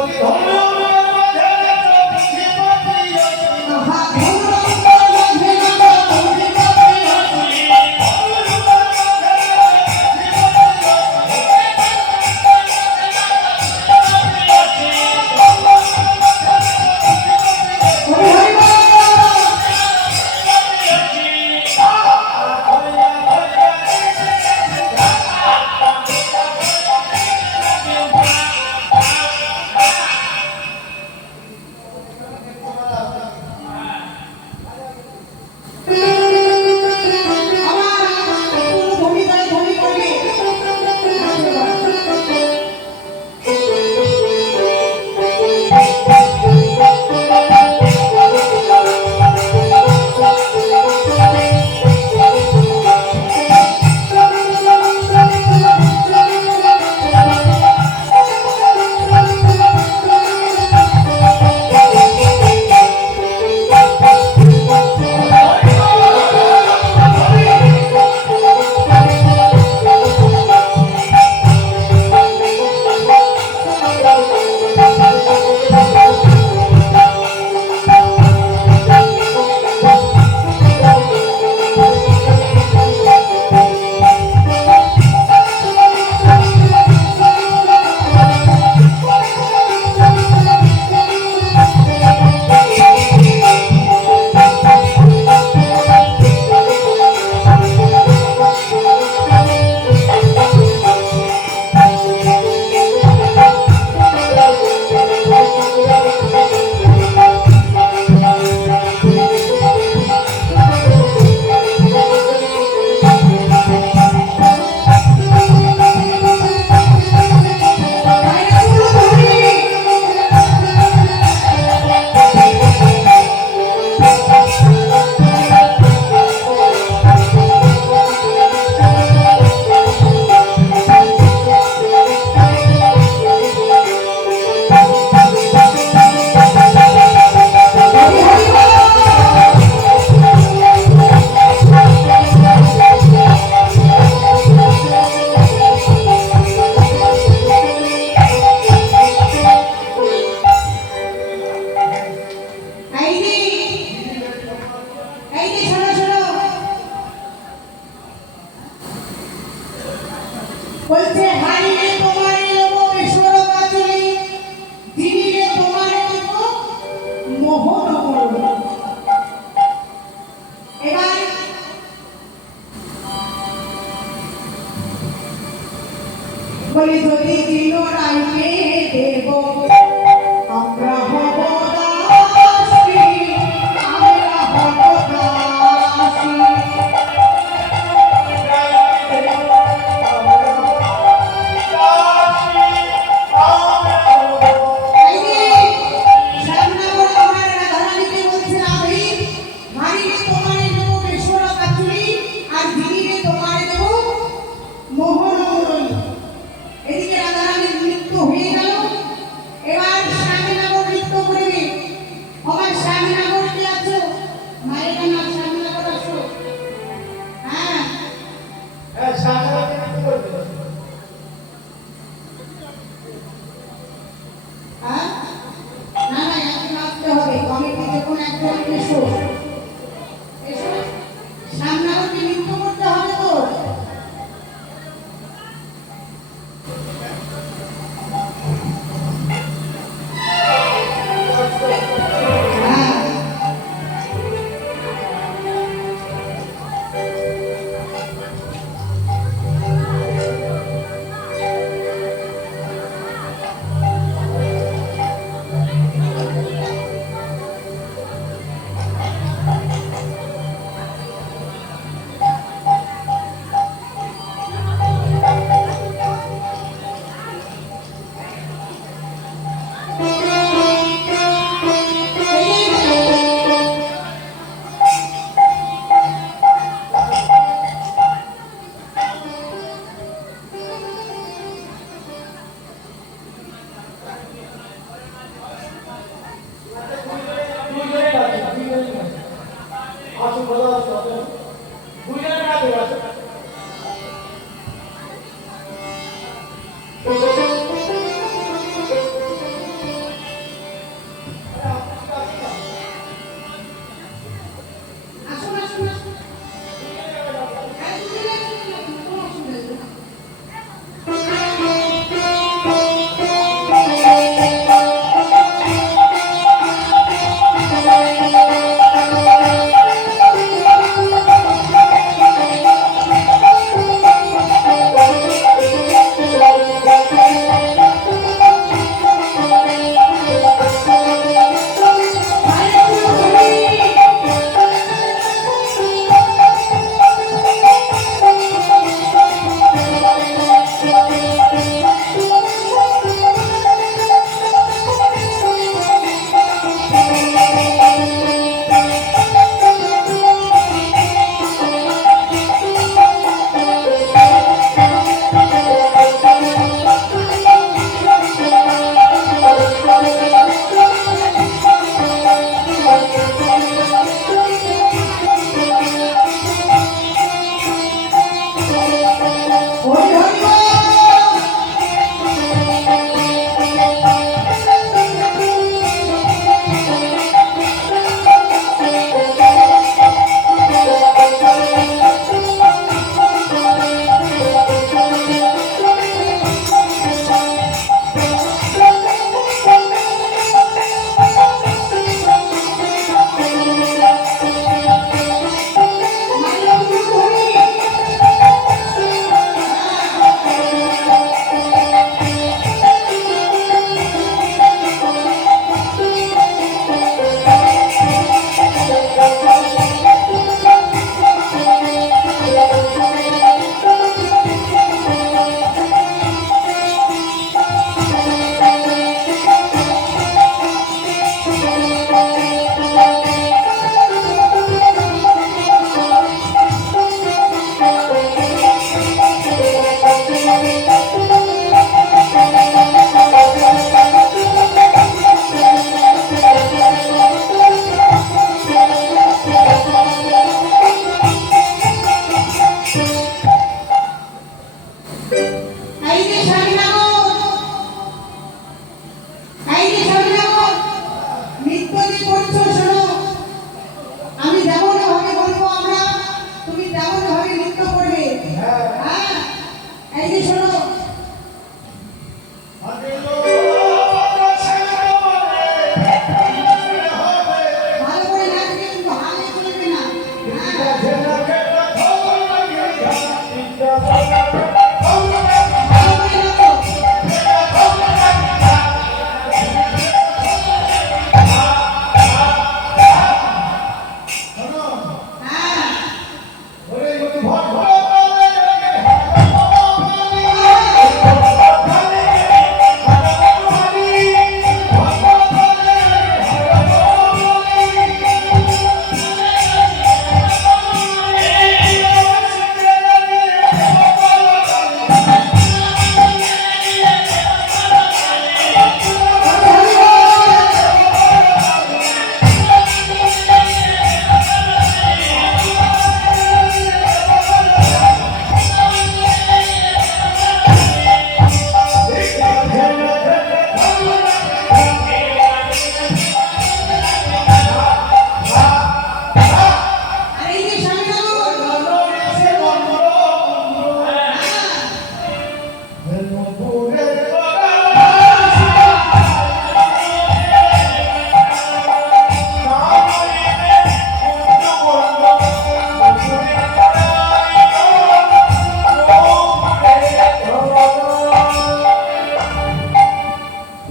বলি ধনুর মাঝে চোখে পাঠিয়েছি আহা ধনুরঙ্গের মাঝে না তুমি পাঠিয়েছি। হরি হরি বল। বলছে হারিয়ে তোমারে নেব ঈশ্বর কাচলি, দিদিরে তোমারে নেব মোহন করব। এবার বলি যদি দিন রাইকে দেব আমরা হব দাসী, আমরা হব দাসী।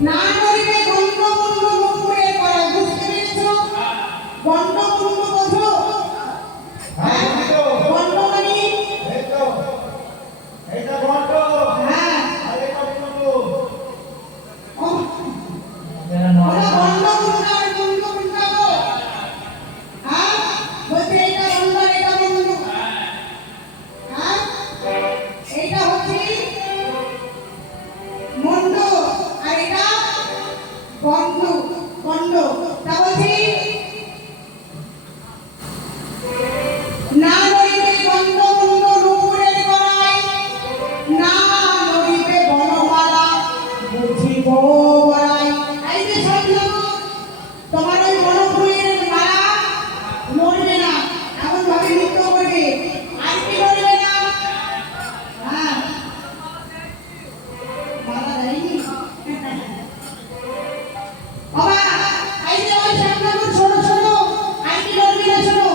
না নড়িবে গন্ধমুণ্ড মুকুরের করা, বুঝতে পেরেছো? গন্ধমুণ্ড বোঝো? হ্যাঁ, বুঝি তো। গন্ধ মানে এই তো, এইটা ঘন্ট, হ্যাঁ আর এটা মুন্ড। ওরা গন্ধমুণ্ড আর মুণ্ডমুণ্ড গো। হ্যাঁ বলছে এটা গন্ধ আর এটা মুণ্ড। হ্যাঁ এইটা হচ্ছে মুণ্ড আর এটা গন্ধ গন্ধ। তা বলছি না নড়িবে গন্ধমুণ্ড নুপুরের গলায়, না নড়িবে বনমালা বুঝিব বড়াই। এই যে সাধু, তোমার ওই বনফুলের মালা নড়বে না, এমন ভাবে নৃত্য করবে। আর কি নড়বে না? হ্যাঁ মালা দেয়নি। বাবা, এই যে ওই সাধু, শোনো শোনো, আর কি নড়বে না শোনো।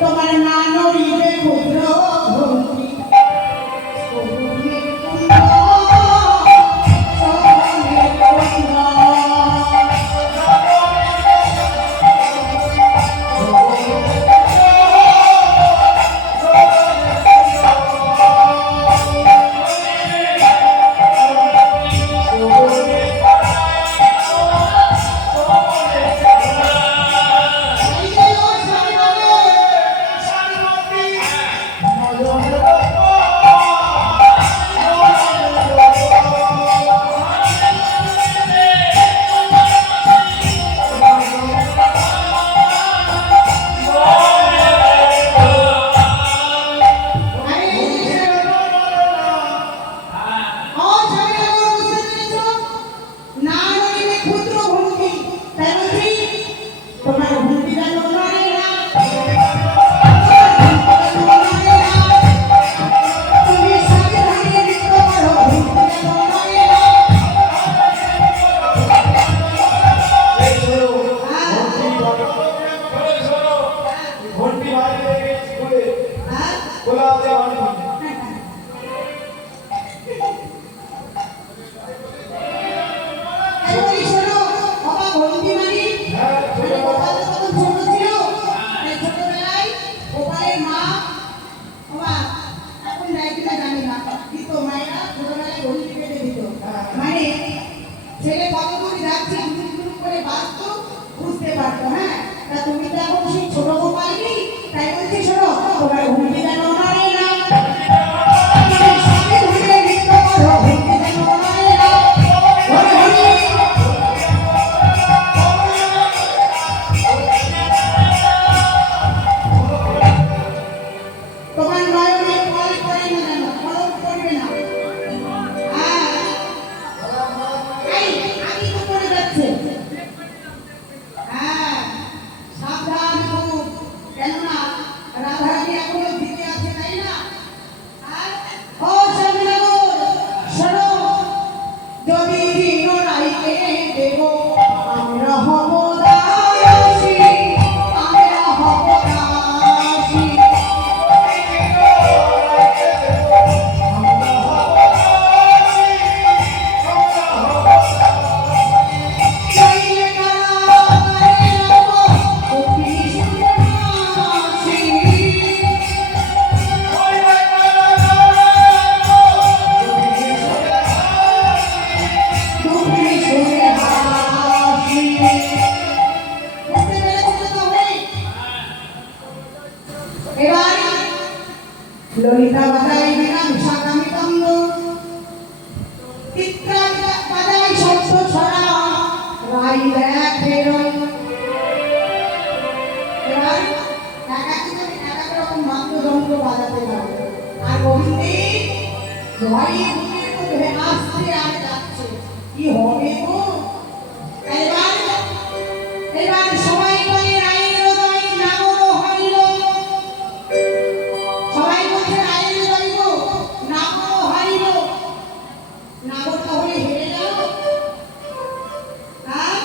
তোমার না নড়িবে ক্ষুদ্র ভক্তি সরুণে কুণ্ড, সরুণে কুণ্ড। এই যে ও সাধু, আরে এই যে ও সাধু, বুঝতে পেরেছো? না নড়িবে ক্ষুদ্র ভক্তি, তাই বলছি তোমার ভক্তিটা নড়ে না, তুমি সাথে ভাঙিয়ে নৃত্য করো, ভক্তিটা নড়ে না। ঘন্টি বাজিয়ে গেছি খুলে, হ্যাঁ খোলা আছে বাড়ি। এই বলি শোনো, বাবা ঘন্টি মারি হ্যাঁ, মানে গোপাল তখন ছোট ছিল, তাই ছোটবেলায় গোপালের মা, বাবা এখন দেয় কিনা জানি না, দিত মায়েরা ছোটবেলায় ঘন্টি বেঁধে দিত। মানে ছেলে কত দূর যাচ্ছে দুম দুম করে বাজতো, বুঝতে পারতো। হ্যাঁ তা তুমি তো এখন সেই ছোট গোপাল নেই, তাই বলছি শোনো, তোমার ঘন্টি যেন নড়ে না, তুমি সাথে ঘুরে নৃত্য করো, ঘন্টি যেন নড়ে না। হরি হরি। তোমার নয়নে ফল পড়ে না যেন, ফলক পড়বে না। হ্যাঁ এই আগে তো পড়ে যাচ্ছে। হ্যাঁ সাবধান হও, কেননা রাধারানী এখনো দিকে আছে, তাই না? আর ও সাধুনগর শোনো, যদি দিন রাইকে দেব আমরা হব দাসী, আমরা হব দাসী। চাইলে কারা করে নেব অতি সুনাসী। তুমি শুনে হাসি। বুঝতে পেরেছো তো ভাই? এবার ললিতা বাজাই বিনা বিশাখামি তন্দ, চিত্রা বাজাই শব্দ ছড়া, রাই দেখে রং। এবার এক এক রকম বাদ্যযন্ত্র বাজাতে পারবে। আর গোবিন্দি ভয়ে বুকের মধ্যে আসছে আর যাচ্ছে, কি হবে গো? এবার এবার সবাই বলে রায়ের হৃদয় নাগর হরিল, সবাই বলছে রায়ের হৃদয় গো নাগর হরিল। নাগর তাহলে হেরে গেল? হ্যাঁ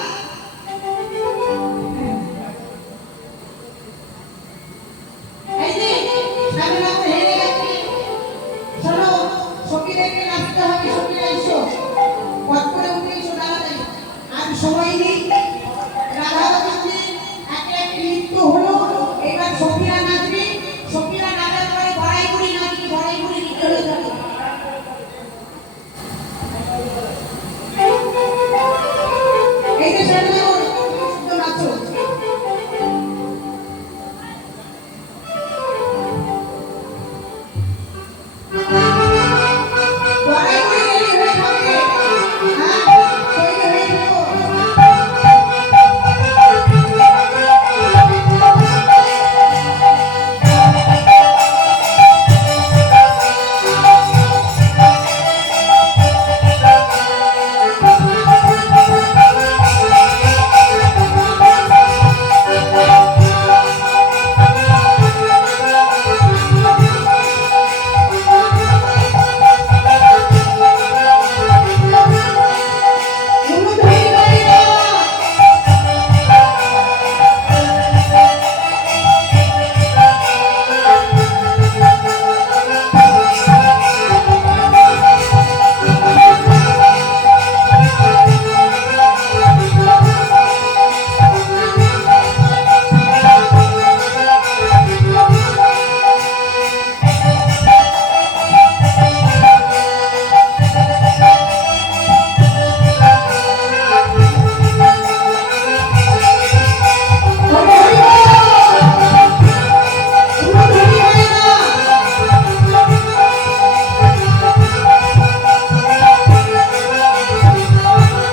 এই যে সামনে নাগর হেরে গেছে। শোনো, সখীদেরকে নাচতে হবে, সখীরা এসো, পট করে উঠে এসো। সময় নেই। রাধা গোবিন্দের একটা নৃত্য হলো, এবার সখীরা নাচবে। সখীরা নাচার পরে বড়াই বুড়ি নাচবে, বড়াই বুড়ি নৃত্য হয়ে যাবে। এই যে